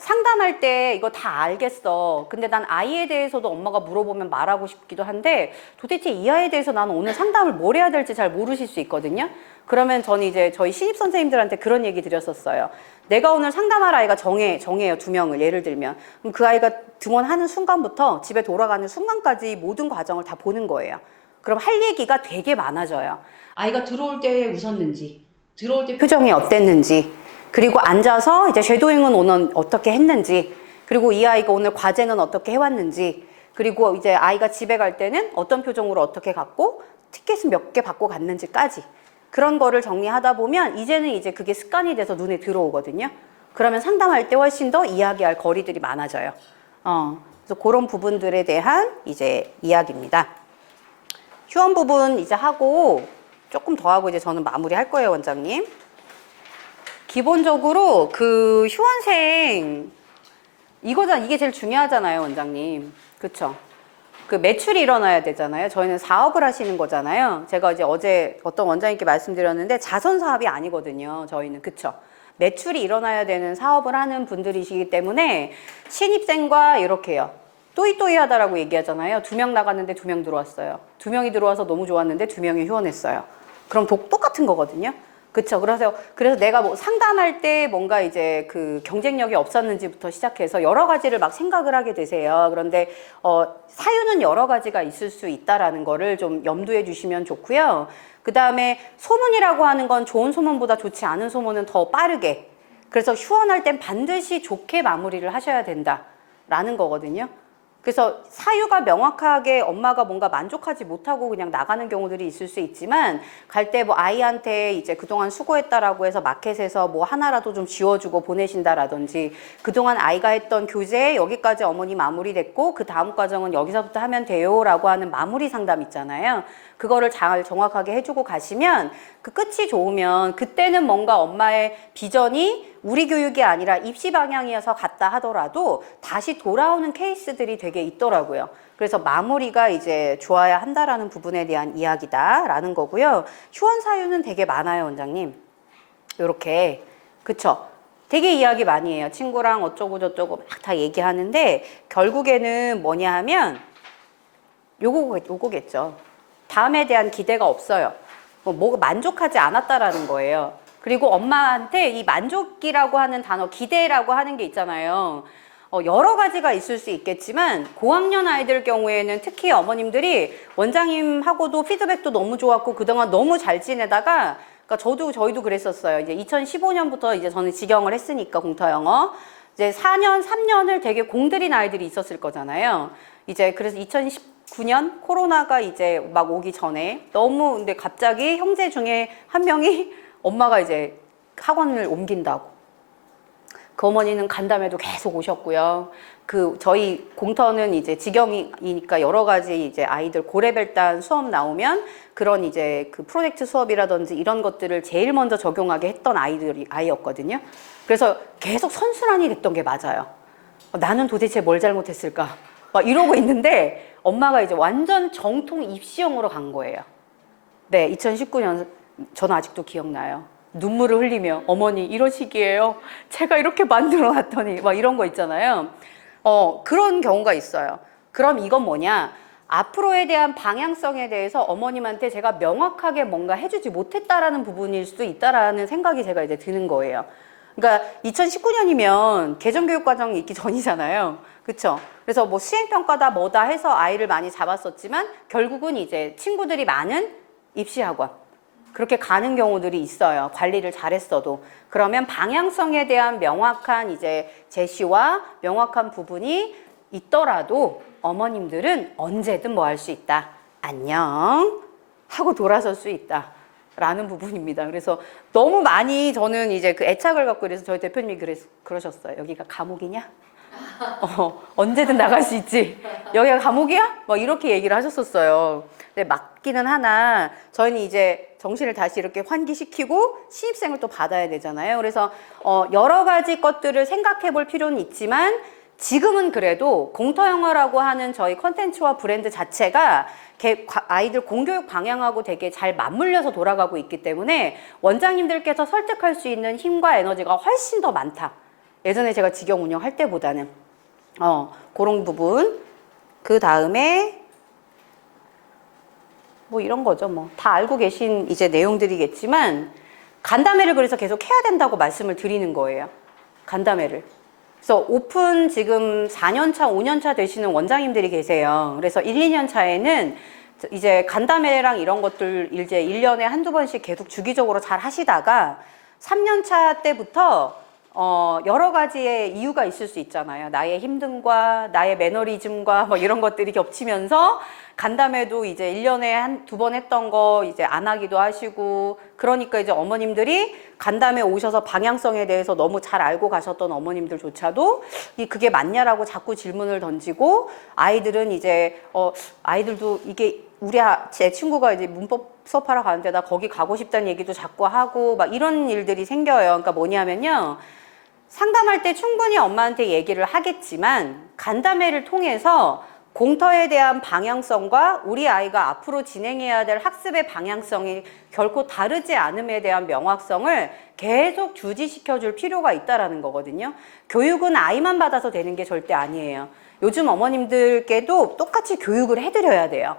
상담할 때 이거 다 알겠어. 근데 난 아이에 대해서도 엄마가 물어보면 말하고 싶기도 한데 도대체 이 아이에 대해서 나는 오늘 상담을 뭘 해야 될지 잘 모르실 수 있거든요. 그러면 저는 이제 저희 신입 선생님들한테 그런 얘기 드렸었어요. 내가 오늘 상담할 아이가 정해요. 2명을 예를 들면. 그럼 그 아이가 등원하는 순간부터 집에 돌아가는 순간까지 모든 과정을 다 보는 거예요. 그럼 할 얘기가 되게 많아져요. 아이가 들어올 때 웃었는지, 들어올 때 표정이 어땠는지, 그리고 앉아서 이제 쉐도잉은 오늘 어떻게 했는지, 그리고 이 아이가 오늘 과제는 어떻게 해왔는지, 그리고 이제 아이가 집에 갈 때는 어떤 표정으로 어떻게 갔고, 티켓은 몇 개 받고 갔는지까지. 그런 거를 정리하다 보면 이제는 이제 그게 습관이 돼서 눈에 들어오거든요. 그러면 상담할 때 훨씬 더 이야기할 거리들이 많아져요. 그래서 그런 부분들에 대한 이제 이야기입니다. 휴원 부분 이제 하고 조금 더 하고 이제 저는 마무리할 거예요, 원장님. 기본적으로 그 휴원생 이게 제일 중요하잖아요, 원장님. 그쵸? 그 매출이 일어나야 되잖아요. 저희는 사업을 하시는 거잖아요. 제가 이제 어제 어떤 원장님께 말씀드렸는데 자선 사업이 아니거든요. 저희는 그쵸? 매출이 일어나야 되는 사업을 하는 분들이시기 때문에 신입생과 이렇게요. 또이또이하다라고 얘기하잖아요. 2명 나갔는데 2명 들어왔어요. 2명이 들어와서 너무 좋았는데 2명이 휴원했어요. 그럼 똑같은 거거든요. 그쵸. 그래서 내가 뭐 상담할 때 뭔가 이제 그 경쟁력이 없었는지부터 시작해서 여러 가지를 막 생각을 하게 되세요. 그런데, 사유는 여러 가지가 있을 수 있다라는 거를 좀 염두에 주시면 좋고요. 그 다음에 소문이라고 하는 건 좋은 소문보다 좋지 않은 소문은 더 빠르게. 그래서 휴원할 땐 반드시 좋게 마무리를 하셔야 된다라는 거거든요. 그래서 사유가 명확하게 엄마가 뭔가 만족하지 못하고 그냥 나가는 경우들이 있을 수 있지만 갈 때 뭐 아이한테 이제 그동안 수고했다라고 해서 마켓에서 뭐 하나라도 좀 지워주고 보내신다라든지 그동안 아이가 했던 교재 여기까지 어머니 마무리됐고 그 다음 과정은 여기서부터 하면 돼요라고 하는 마무리 상담 있잖아요. 그거를 잘 정확하게 해주고 가시면 그 끝이 좋으면 그때는 뭔가 엄마의 비전이 우리 교육이 아니라 입시 방향이어서 갔다 하더라도 다시 돌아오는 케이스들이 되게 있더라고요. 그래서 마무리가 이제 좋아야 한다라는 부분에 대한 이야기다라는 거고요. 휴원 사유는 되게 많아요, 원장님. 요렇게. 그쵸? 되게 이야기 많이 해요. 친구랑 어쩌고 저쩌고 막 다 얘기하는데 결국에는 뭐냐 하면 요거겠죠. 다음에 대한 기대가 없어요. 뭐가 만족하지 않았다라는 거예요. 그리고 엄마한테 이 만족이라고 하는 단어, 기대라고 하는 게 있잖아요. 여러 가지가 있을 수 있겠지만 고학년 아이들 경우에는 특히 어머님들이 원장님하고도 피드백도 너무 좋았고 그동안 너무 잘 지내다가 그러니까 저희도 그랬었어요. 이제 2015년부터 이제 저는 직영을 했으니까 공터 영어 이제 4년, 3년을 되게 공들인 아이들이 있었을 거잖아요. 이제 그래서 2019년 코로나가 이제 막 오기 전에 너무 근데 갑자기 형제 중에 한 명이 엄마가 이제 학원을 옮긴다고. 그 어머니는 간담회도 계속 오셨고요. 그 저희 공터는 이제 직영이니까 여러 가지 이제 아이들 고레벨단 수업 나오면 그런 이제 그 프로젝트 수업이라든지 이런 것들을 제일 먼저 적용하게 했던 아이였거든요. 그래서 계속 선순환이 됐던 게 맞아요. 나는 도대체 뭘 잘못했을까? 막 이러고 있는데 엄마가 이제 완전 정통 입시형으로 간 거예요. 네, 2019년 저는 아직도 기억나요. 눈물을 흘리며 어머니 이런 식이에요. 제가 이렇게 만들어 놨더니 막 이런 거 있잖아요. 그런 경우가 있어요. 그럼 이건 뭐냐? 앞으로에 대한 방향성에 대해서 어머님한테 제가 명확하게 뭔가 해주지 못했다라는 부분일 수도 있다라는 생각이 제가 이제 드는 거예요. 그러니까 2019년이면 개정교육과정이 있기 전이잖아요. 그렇죠? 그래서 뭐 수행평가다 뭐다 해서 아이를 많이 잡았었지만 결국은 이제 친구들이 많은 입시학원 그렇게 가는 경우들이 있어요. 관리를 잘했어도. 그러면 방향성에 대한 명확한 이제 제시와 명확한 부분이 있더라도 어머님들은 언제든 뭐 할 수 있다. 안녕 하고 돌아설 수 있다. 라는 부분입니다. 그래서 너무 많이 저는 이제 그 애착을 갖고 그래서 저희 대표님이 그러셨어요. 여기가 감옥이냐? 언제든 나갈 수 있지. 여기가 감옥이야? 막 이렇게 얘기를 하셨었어요. 근데 맞기는 하나 저희는 이제 정신을 다시 이렇게 환기시키고 신입생을 또 받아야 되잖아요. 그래서 여러 가지 것들을 생각해 볼 필요는 있지만 지금은 그래도 공터영어라고 하는 저희 컨텐츠와 브랜드 자체가 아이들 공교육 방향하고 되게 잘 맞물려서 돌아가고 있기 때문에 원장님들께서 설득할 수 있는 힘과 에너지가 훨씬 더 많다. 예전에 제가 직영 운영할 때보다는 그런 부분. 그 다음에 뭐 이런 거죠. 뭐 다 알고 계신 이제 내용들이겠지만 간담회를 그래서 계속 해야 된다고 말씀을 드리는 거예요. 간담회를. 그래서 오픈 지금 4년 차, 5년 차 되시는 원장님들이 계세요. 그래서 1, 2년 차에는 이제 간담회랑 이런 것들 이제 1년에 한두 번씩 계속 주기적으로 잘 하시다가 3년 차 때부터 여러 가지의 이유가 있을 수 있잖아요. 나의 힘듦과 나의 매너리즘과 뭐 이런 것들이 겹치면서 간담회도 이제 1년에 한두 번 했던 거 이제 안 하기도 하시고 그러니까 이제 어머님들이 간담회 오셔서 방향성에 대해서 너무 잘 알고 가셨던 어머님들조차도 그게 맞냐라고 자꾸 질문을 던지고 아이들은 이제 아이들도 이게 제 친구가 이제 문법 수업하러 가는데 나 거기 가고 싶다는 얘기도 자꾸 하고 막 이런 일들이 생겨요. 그러니까 뭐냐면요. 상담할 때 충분히 엄마한테 얘기를 하겠지만 간담회를 통해서 공터에 대한 방향성과 우리 아이가 앞으로 진행해야 될 학습의 방향성이 결코 다르지 않음에 대한 명확성을 계속 주지시켜 줄 필요가 있다라는 거거든요. 교육은 아이만 받아서 되는 게 절대 아니에요. 요즘 어머님들께도 똑같이 교육을 해드려야 돼요.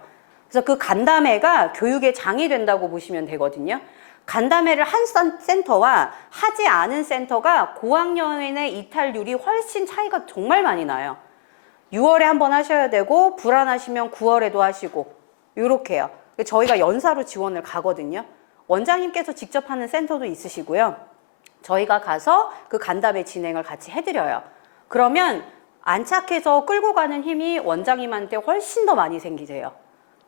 그래서 그 간담회가 교육의 장이 된다고 보시면 되거든요. 간담회를 한 센터와 하지 않은 센터가 고학년의 이탈률이 훨씬 차이가 정말 많이 나요. 6월에 한번 하셔야 되고 불안하시면 9월에도 하시고 이렇게요. 저희가 연사로 지원을 가거든요. 원장님께서 직접 하는 센터도 있으시고요. 저희가 가서 그 간담회 진행을 같이 해드려요. 그러면 안착해서 끌고 가는 힘이 원장님한테 훨씬 더 많이 생기세요.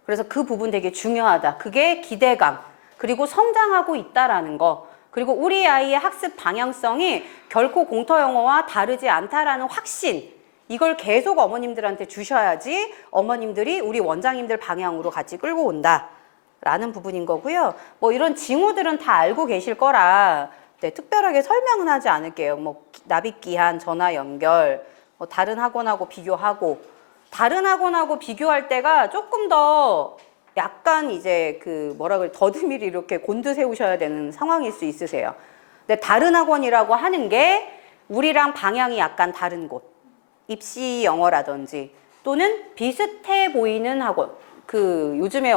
그래서 그 부분 되게 중요하다. 그게 기대감, 그리고 성장하고 있다라는 거, 그리고 우리 아이의 학습 방향성이 결코 공터영어와 다르지 않다라는 확신, 이걸 계속 어머님들한테 주셔야지 어머님들이 우리 원장님들 방향으로 같이 끌고 온다라는 부분인 거고요. 뭐 이런 징후들은 다 알고 계실 거라 특별하게 설명은 하지 않을게요. 뭐 납입 기한, 전화 연결, 뭐 다른 학원하고 비교하고 다른 학원하고 비교할 때가 조금 더 약간 이제 그 더듬이를 이렇게 곤두세우셔야 되는 상황일 수 있으세요. 근데 다른 학원이라고 하는 게 우리랑 방향이 약간 다른 곳. 입시 영어라든지 또는 비슷해 보이는 학원. 요즘에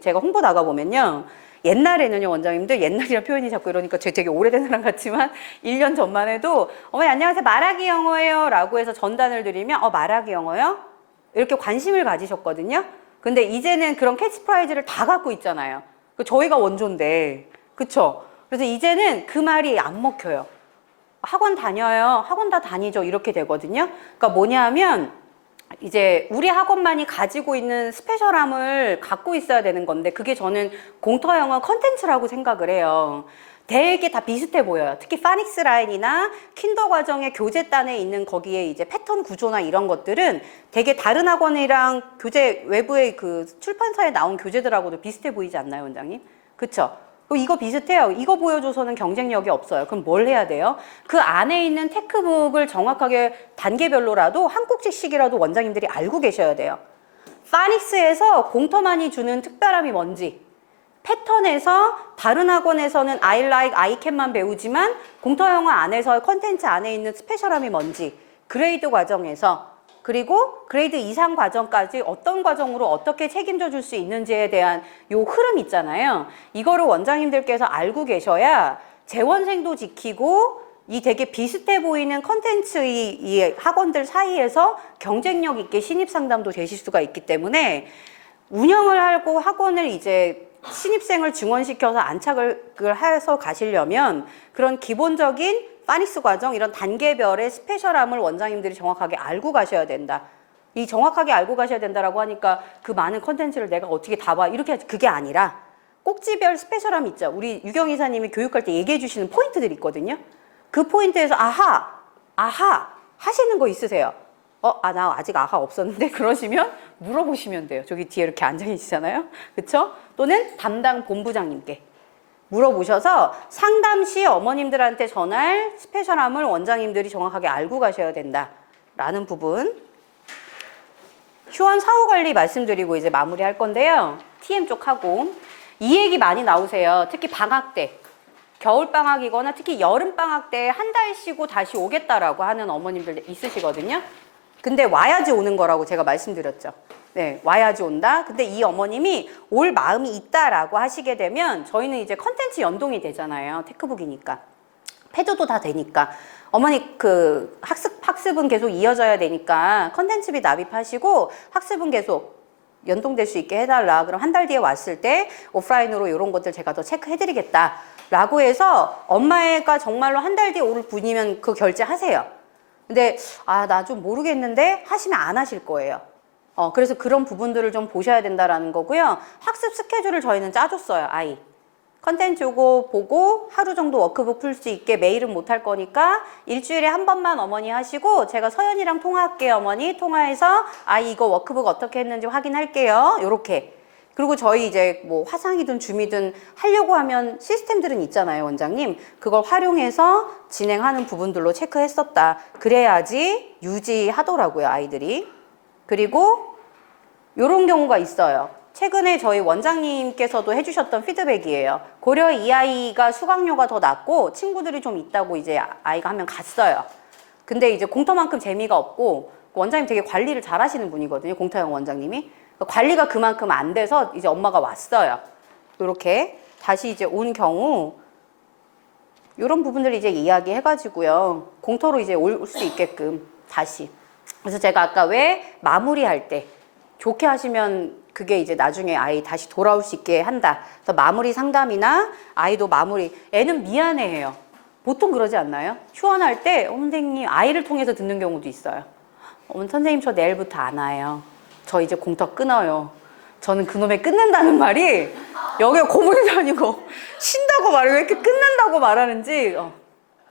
제가 홍보 나가보면요. 옛날에는요, 원장님들, 옛날이라 표현이 자꾸 이러니까 제 되게 오래된 사람 같지만 1년 전만 해도 어머니 안녕하세요, 말하기 영어예요 라고 해서 전단을 드리면 말하기 영어요? 이렇게 관심을 가지셨거든요. 근데 이제는 그런 캐치프라이즈를 다 갖고 있잖아요. 저희가 원조인데, 그쵸? 그래서 이제는 그 말이 안 먹혀요. 학원 다녀요. 학원 다 다니죠. 이렇게 되거든요. 그러니까 뭐냐면 이제 우리 학원만이 가지고 있는 스페셜함을 갖고 있어야 되는 건데 그게 저는 공터 영어 컨텐츠라고 생각을 해요. 되게 다 비슷해 보여요. 특히 파닉스 라인이나 킨더 과정의 교재단에 있는 거기에 이제 패턴 구조나 이런 것들은 되게 다른 학원이랑 교재 외부의 그 출판사에 나온 교재들하고도 비슷해 보이지 않나요, 원장님? 그쵸? 이거 비슷해요. 이거 보여줘서는 경쟁력이 없어요. 그럼 뭘 해야 돼요? 그 안에 있는 테크북을 정확하게 단계별로라도 한 꼭지씩이라도 원장님들이 알고 계셔야 돼요. 파닉스에서 공터만이 주는 특별함이 뭔지, 패턴에서 다른 학원에서는 I like, I can만 배우지만 공터 영어 안에서 컨텐츠 안에 있는 스페셜함이 뭔지, 그레이드 과정에서 그리고 그레이드 이상 과정까지 어떤 과정으로 어떻게 책임져 줄 수 있는지에 대한 요 흐름 있잖아요. 이거를 원장님들께서 알고 계셔야 재원생도 지키고 이 되게 비슷해 보이는 컨텐츠 이 학원들 사이에서 경쟁력 있게 신입 상담도 되실 수가 있기 때문에 운영을 하고 학원을 이제 신입생을 증원시켜서 안착을 해서 가시려면 그런 기본적인 파닉스 과정 이런 단계별의 스페셜함을 원장님들이 정확하게 알고 가셔야 된다. 이 정확하게 알고 가셔야 된다라고 하니까 그 많은 컨텐츠를 내가 어떻게 다 봐 이렇게 그게 아니라 꼭지별 스페셜함 있죠. 우리 유경 이사님이 교육할 때 얘기해 주시는 포인트들이 있거든요. 그 포인트에서 아하 하시는 거 있으세요? 나 아직 아하 없었는데 그러시면 물어보시면 돼요. 저기 뒤에 이렇게 앉아 계시잖아요. 그렇죠? 또는 담당 본부장님께 물어보셔서 상담 시 어머님들한테 전할 스페셜함을 원장님들이 정확하게 알고 가셔야 된다라는 부분. 휴원 사후 관리 말씀드리고 이제 마무리할 건데요. TM 쪽 하고 이 얘기 많이 나오세요. 특히 방학 때. 겨울방학이거나 특히 여름방학 때 한 달 쉬고 다시 오겠다라고 하는 어머님들 있으시거든요. 근데 와야지 오는 거라고 제가 말씀드렸죠. 네, 와야지 온다. 근데 이 어머님이 올 마음이 있다라고 하시게 되면 저희는 이제 컨텐츠 연동이 되잖아요. 테크북이니까. 패드도 다 되니까. 어머니 그 학습은 계속 이어져야 되니까 컨텐츠비 납입하시고 학습은 계속 연동될 수 있게 해달라. 그럼 한 달 뒤에 왔을 때 오프라인으로 이런 것들 제가 더 체크해드리겠다. 라고 해서 엄마가 정말로 한 달 뒤에 올 분이면 그 결제하세요. 근데 나 좀 모르겠는데 하시면 안 하실 거예요. 그래서 그런 부분들을 좀 보셔야 된다라는 거고요. 학습 스케줄을 저희는 짜줬어요. 아이. 컨텐츠 요거 보고 하루 정도 워크북 풀 수 있게 매일은 못 할 거니까 일주일에 한 번만 어머니 하시고 제가 서연이랑 통화할게요. 어머니 통화해서 아이 이거 워크북 어떻게 했는지 확인할게요. 요렇게. 그리고 저희 이제 뭐 화상이든 줌이든 하려고 하면 시스템들은 있잖아요, 원장님. 그걸 활용해서 진행하는 부분들로 체크했었다. 그래야지 유지하더라고요, 아이들이. 그리고 요런 경우가 있어요. 최근에 저희 원장님께서도 해주셨던 피드백이에요. 고려 이 아이가 수강료가 더 낮고 친구들이 좀 있다고 이제 아이가 한 명 갔어요. 근데 이제 공터만큼 재미가 없고 원장님 되게 관리를 잘 하시는 분이거든요, 공터영 원장님이. 관리가 그만큼 안 돼서 이제 엄마가 왔어요. 이렇게 다시 이제 온 경우 이런 부분들을 이제 이야기해가지고요. 공터로 이제 올 수 있게끔 다시. 그래서 제가 아까 왜 마무리할 때 좋게 하시면 그게 이제 나중에 아이 다시 돌아올 수 있게 한다. 그래서 마무리 상담이나 아이도 마무리. 애는 미안해해요. 보통 그러지 않나요? 휴원할 때 선생님 아이를 통해서 듣는 경우도 있어요. 선생님 저 내일부터 안 와요. 저 이제 공터 끊어요. 저는 그놈의 끊는다는 말이 여기가 고문도 아니고 쉰다고 말을 왜 이렇게 끊는다고 말하는지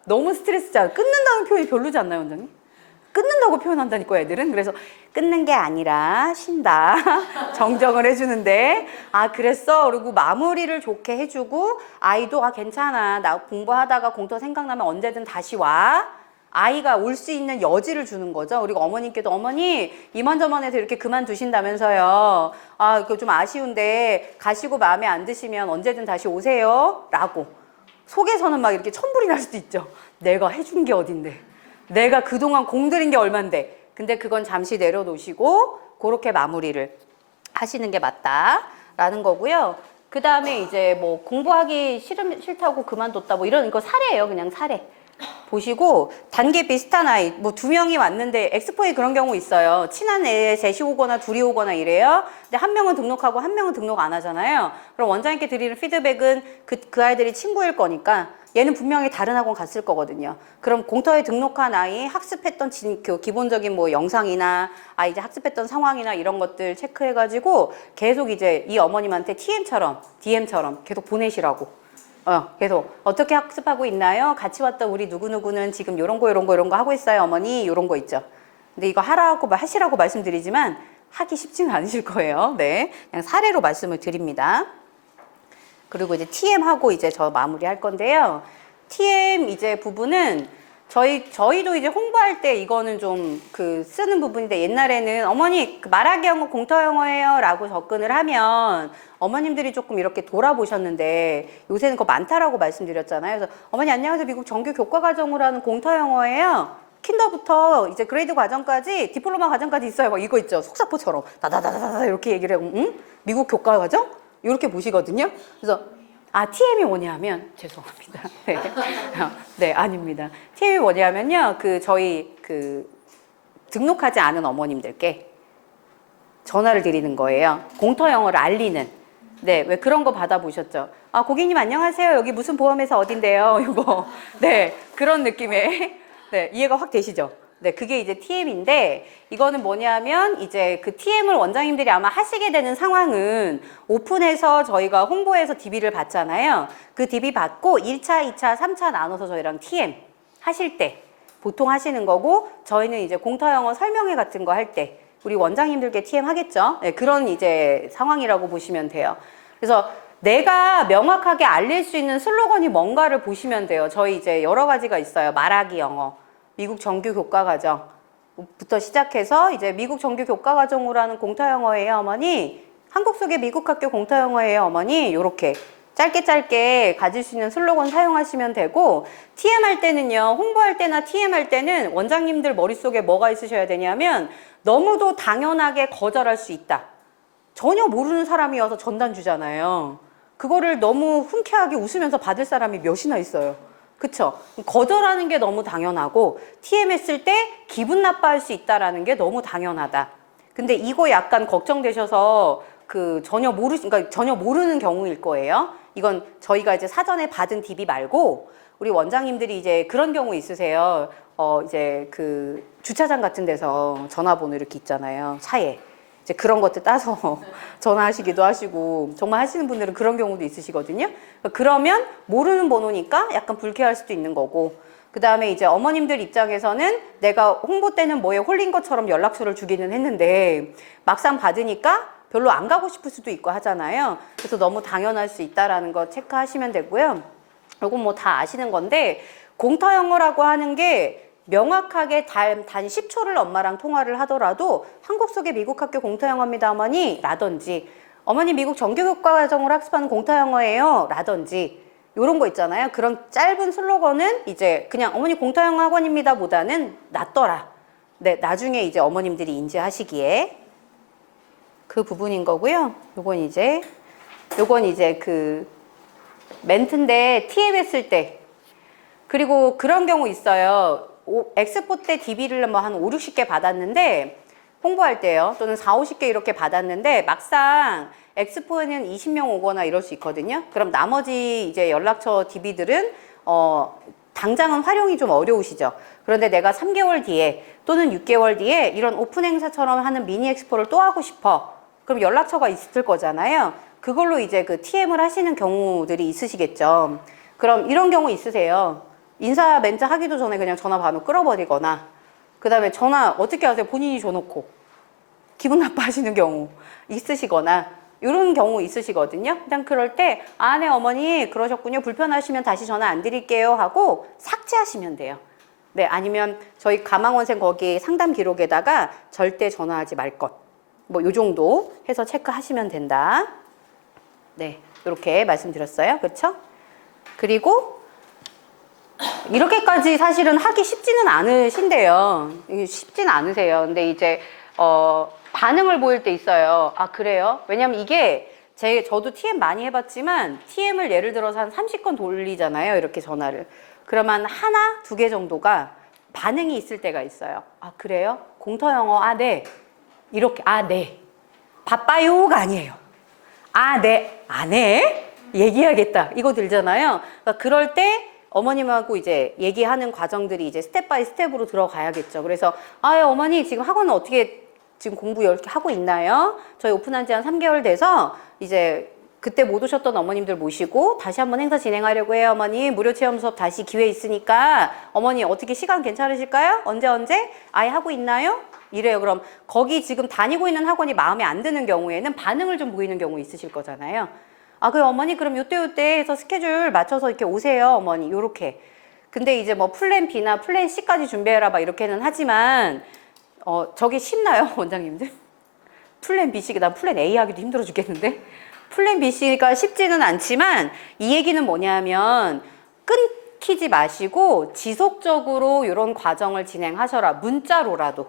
너무 스트레스잖아요. 끊는다는 표현이 별로지 않나요, 원장님? 끊는다고 표현한다니까 애들은. 그래서 끊는 게 아니라 쉰다. 정정을 해주는데 그랬어? 그리고 마무리를 좋게 해주고 아이도 괜찮아. 나 공부하다가 공터 생각나면 언제든 다시 와. 아이가 올 수 있는 여지를 주는 거죠. 그리고 어머님께도 어머니 이만저만 해서 이렇게 그만두신다면서요. 그거 좀 아쉬운데 가시고 마음에 안 드시면 언제든 다시 오세요. 라고. 속에서는 막 이렇게 천불이 날 수도 있죠. 내가 해준 게 어딘데. 내가 그동안 공들인 게 얼만데. 근데 그건 잠시 내려놓으시고 그렇게 마무리를 하시는 게 맞다라는 거고요. 그 다음에 이제 뭐 공부하기 싫다고 그만뒀다 뭐 이런 거 사례예요. 그냥 사례. 보시고 단계 비슷한 아이 뭐 2명이 왔는데 엑스포에 그런 경우 있어요. 친한 애 셋이 오거나 둘이 오거나 이래요. 근데 한 명은 등록하고 한 명은 등록 안 하잖아요. 그럼 원장님께 드리는 피드백은 그 아이들이 친구일 거니까 얘는 분명히 다른 학원 갔을 거거든요. 그럼 공터에 등록한 아이 학습했던 그 기본적인 뭐 영상이나 이제 학습했던 상황이나 이런 것들 체크해가지고 계속 이제 이 어머님한테 TM처럼 DM처럼 계속 보내시라고. 계속 어떻게 학습하고 있나요? 같이 왔던 우리 누구누구는 지금 요런 거 하고 있어요, 어머니. 요런 거 있죠. 근데 이거 하시라고 말씀드리지만 하기 쉽지는 않으실 거예요. 네. 그냥 사례로 말씀을 드립니다. 그리고 이제 TM하고 이제 저 마무리할 건데요. TM 이제 부분은 저희도 이제 홍보할 때 이거는 좀 쓰는 부분인데 옛날에는 어머니 말하기 영어 공터 영어예요 라고 접근을 하면 어머님들이 조금 이렇게 돌아보셨는데 요새는 그거 많다라고 말씀드렸잖아요. 그래서 어머니 안녕하세요. 미국 정규 교과 과정으로 하는 공터 영어예요. 킨더부터 이제 그레이드 과정까지 디플로마 과정까지 있어요. 막 이거 있죠. 속사포처럼 다다다다다 이렇게 얘기를 하고 미국 교과 과정? 이렇게 보시거든요. 그래서 TM이 뭐냐면 죄송합니다. 네. 네, 아닙니다. TM이 뭐냐면요. 저희 등록하지 않은 어머님들께 전화를 드리는 거예요. 공터 영어를 알리는. 네, 왜 그런 거 받아보셨죠? 고객님 안녕하세요. 여기 무슨 보험회사 어딘데요? 이거. 네, 그런 느낌의. 네, 이해가 확 되시죠? 네, 그게 이제 TM인데 이거는 뭐냐면 이제 그 TM을 원장님들이 아마 하시게 되는 상황은 오픈해서 저희가 홍보해서 DB를 받잖아요. 그 DB 받고 1차, 2차, 3차 나눠서 저희랑 TM 하실 때 보통 하시는 거고 저희는 이제 공터 영어 설명회 같은 거 할 때 우리 원장님들께 TM 하겠죠. 네, 그런 이제 상황이라고 보시면 돼요. 그래서 내가 명확하게 알릴 수 있는 슬로건이 뭔가를 보시면 돼요. 저희 이제 여러 가지가 있어요. 말하기 영어, 미국 정규 교과 과정부터 시작해서 이제 미국 정규 교과 과정으로 하는 공터 영어예요, 어머니. 한국 속의 미국 학교 공터 영어예요, 어머니. 요렇게 짧게 가질 수 있는 슬로건 사용하시면 되고 TM 할 때는요. 홍보할 때나 TM 할 때는 원장님들 머릿속에 뭐가 있으셔야 되냐면 너무도 당연하게 거절할 수 있다. 전혀 모르는 사람이어서 전단 주잖아요. 그거를 너무 흔쾌하게 웃으면서 받을 사람이 몇이나 있어요. 그쵸? 거절하는 게 너무 당연하고 TM 했을 때 기분 나빠할 수 있다라는 게 너무 당연하다. 근데 이거 약간 걱정되셔서 전혀 모르는 경우일 거예요. 이건 저희가 이제 사전에 받은 DB 말고 우리 원장님들이 이제 그런 경우 있으세요. 이제 주차장 같은 데서 전화번호 이렇게 있잖아요. 차에. 이제 그런 것들 따서 전화하시기도 하시고 정말 하시는 분들은 그런 경우도 있으시거든요. 그러면 모르는 번호니까 약간 불쾌할 수도 있는 거고 그 다음에 이제 어머님들 입장에서는 내가 홍보 때는 뭐에 홀린 것처럼 연락처를 주기는 했는데 막상 받으니까 별로 안 가고 싶을 수도 있고 하잖아요. 그래서 너무 당연할 수 있다라는 거 체크하시면 되고요. 이건 뭐 다 아시는 건데 공터 영어라고 하는 게 명확하게 단 10초를 엄마랑 통화를 하더라도 한국 속의 미국 학교 공터 영어입니다, 어머니. 라든지 어머니 미국 정규 교과 과정으로 학습하는 공터 영어예요. 라든지 요런 거 있잖아요. 그런 짧은 슬로건은 이제 그냥 어머니 공터 영어 학원입니다 보다는 낫더라. 네, 나중에 이제 어머님들이 인지하시기에 그 부분인 거고요. 요건 이제 멘트인데 TM 했을 때 그리고 그런 경우 있어요. 엑스포 때 DB를 뭐 한 5, 60개 받았는데 홍보할 때요. 또는 4, 50개 이렇게 받았는데 막상 엑스포에는 20명 오거나 이럴 수 있거든요. 그럼 나머지 이제 연락처 DB들은 당장은 활용이 좀 어려우시죠. 그런데 내가 3개월 뒤에 또는 6개월 뒤에 이런 오픈 행사처럼 하는 미니 엑스포를 또 하고 싶어. 그럼 연락처가 있을 거잖아요. 그걸로 이제 TM을 하시는 경우들이 있으시겠죠. 그럼 이런 경우 있으세요. 인사 멘트 하기도 전에 그냥 전화번호 끌어버리거나 그 다음에 전화 어떻게 하세요? 본인이 줘놓고 기분 나빠하시는 경우 있으시거나 이런 경우 있으시거든요. 일단 그럴 때 네 어머니 그러셨군요. 불편하시면 다시 전화 안 드릴게요 하고 삭제하시면 돼요. 네, 아니면 저희 가망원생 거기 상담 기록에다가 절대 전화하지 말 것. 뭐 요 정도 해서 체크하시면 된다. 네, 이렇게 말씀드렸어요. 그렇죠? 그리고 이렇게까지 사실은 하기 쉽지는 않으신데요. 쉽지는 않으세요. 근데 이제 반응을 보일 때 있어요. 그래요? 왜냐면 이게 저도 TM 많이 해봤지만 TM을 예를 들어서 한 30건 돌리잖아요. 이렇게 전화를. 그러면 하나, 두 개 정도가 반응이 있을 때가 있어요. 아, 그래요? 공터 영어, 아, 네. 이렇게, 아, 네. 바빠요가 아니에요. 아, 네. 안 해? 얘기하겠다. 이거 들잖아요. 그러니까 그럴 때 어머님하고 이제 얘기하는 과정들이 이제 스텝 바이 스텝으로 들어가야겠죠. 그래서, 아, 어머니 지금 학원은 어떻게 지금 공부 이렇게 하고 있나요? 저희 오픈한 지 한 3개월 돼서 이제 그때 못 오셨던 어머님들 모시고 다시 한번 행사 진행하려고 해요, 어머니. 무료 체험 수업 다시 기회 있으니까 어머니 어떻게 시간 괜찮으실까요? 언제? 아예 하고 있나요? 이래요. 그럼 거기 지금 다니고 있는 학원이 마음에 안 드는 경우에는 반응을 좀 보이는 경우 있으실 거잖아요. 아, 그 어머니 그럼 요때 해서 스케줄 맞춰서 이렇게 오세요, 어머니. 요렇게. 근데 이제 뭐 플랜 B나 플랜 C까지 준비해라 막 이렇게는 하지만 저게 쉽나요, 원장님들? 플랜 B, C, 난 플랜 A 하기도 힘들어 죽겠는데? 플랜 B, C가 쉽지는 않지만 이 얘기는 뭐냐면 끊기지 마시고 지속적으로 이런 과정을 진행하셔라. 문자로라도.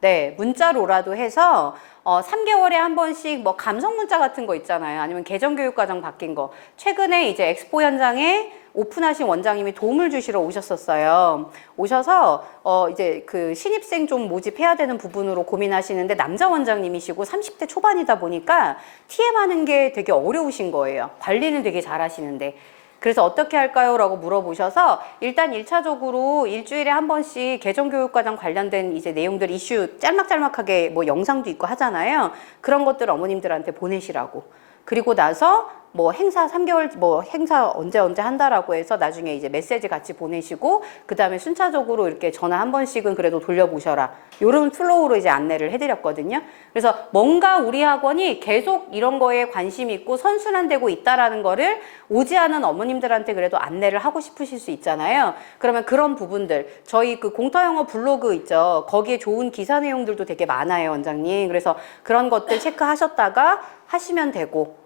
네, 문자로라도 해서 3개월에 한 번씩 뭐 감성 문자 같은 거 있잖아요. 아니면 개정교육과정 바뀐 거. 최근에 이제 엑스포 현장에 오픈하신 원장님이 도움을 주시러 오셨었어요. 오셔서 이제 그 신입생 좀 모집해야 되는 부분으로 고민하시는데 남자 원장님이시고 30대 초반이다 보니까 TM 하는 게 되게 어려우신 거예요. 관리는 되게 잘하시는데. 그래서 어떻게 할까요? 라고 물어보셔서 일단 1차적으로 일주일에 한 번씩 개정교육과정 관련된 이제 내용들 이슈 짤막짤막하게 뭐 영상도 있고 하잖아요. 그런 것들 어머님들한테 보내시라고. 그리고 나서 뭐 행사 3개월 뭐 행사 언제 한다라고 해서 나중에 이제 메시지 같이 보내시고 그다음에 순차적으로 이렇게 전화 한 번씩은 그래도 돌려보셔라. 요런 플로우로 이제 안내를 해드렸거든요. 그래서 뭔가 우리 학원이 계속 이런 거에 관심 있고 선순환되고 있다라는 거를 오지 않은 어머님들한테 그래도 안내를 하고 싶으실 수 있잖아요. 그러면 그런 부분들 저희 그 공터영어 블로그 있죠. 거기에 좋은 기사 내용들도 되게 많아요, 원장님. 그래서 그런 것들 체크하셨다가 하시면 되고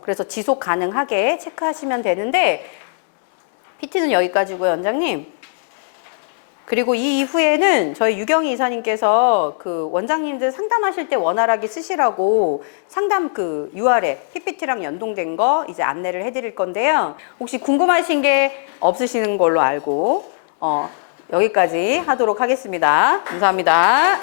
그래서 지속 가능하게 체크하시면 되는데 PT는 여기까지고요, 원장님. 그리고 이 이후에는 저희 유경희 이사님께서 그 원장님들 상담하실 때 원활하게 쓰시라고 상담 그 URL PPT랑 연동된 거 이제 안내를 해드릴 건데요. 혹시 궁금하신 게 없으시는 걸로 알고 여기까지 하도록 하겠습니다. 감사합니다.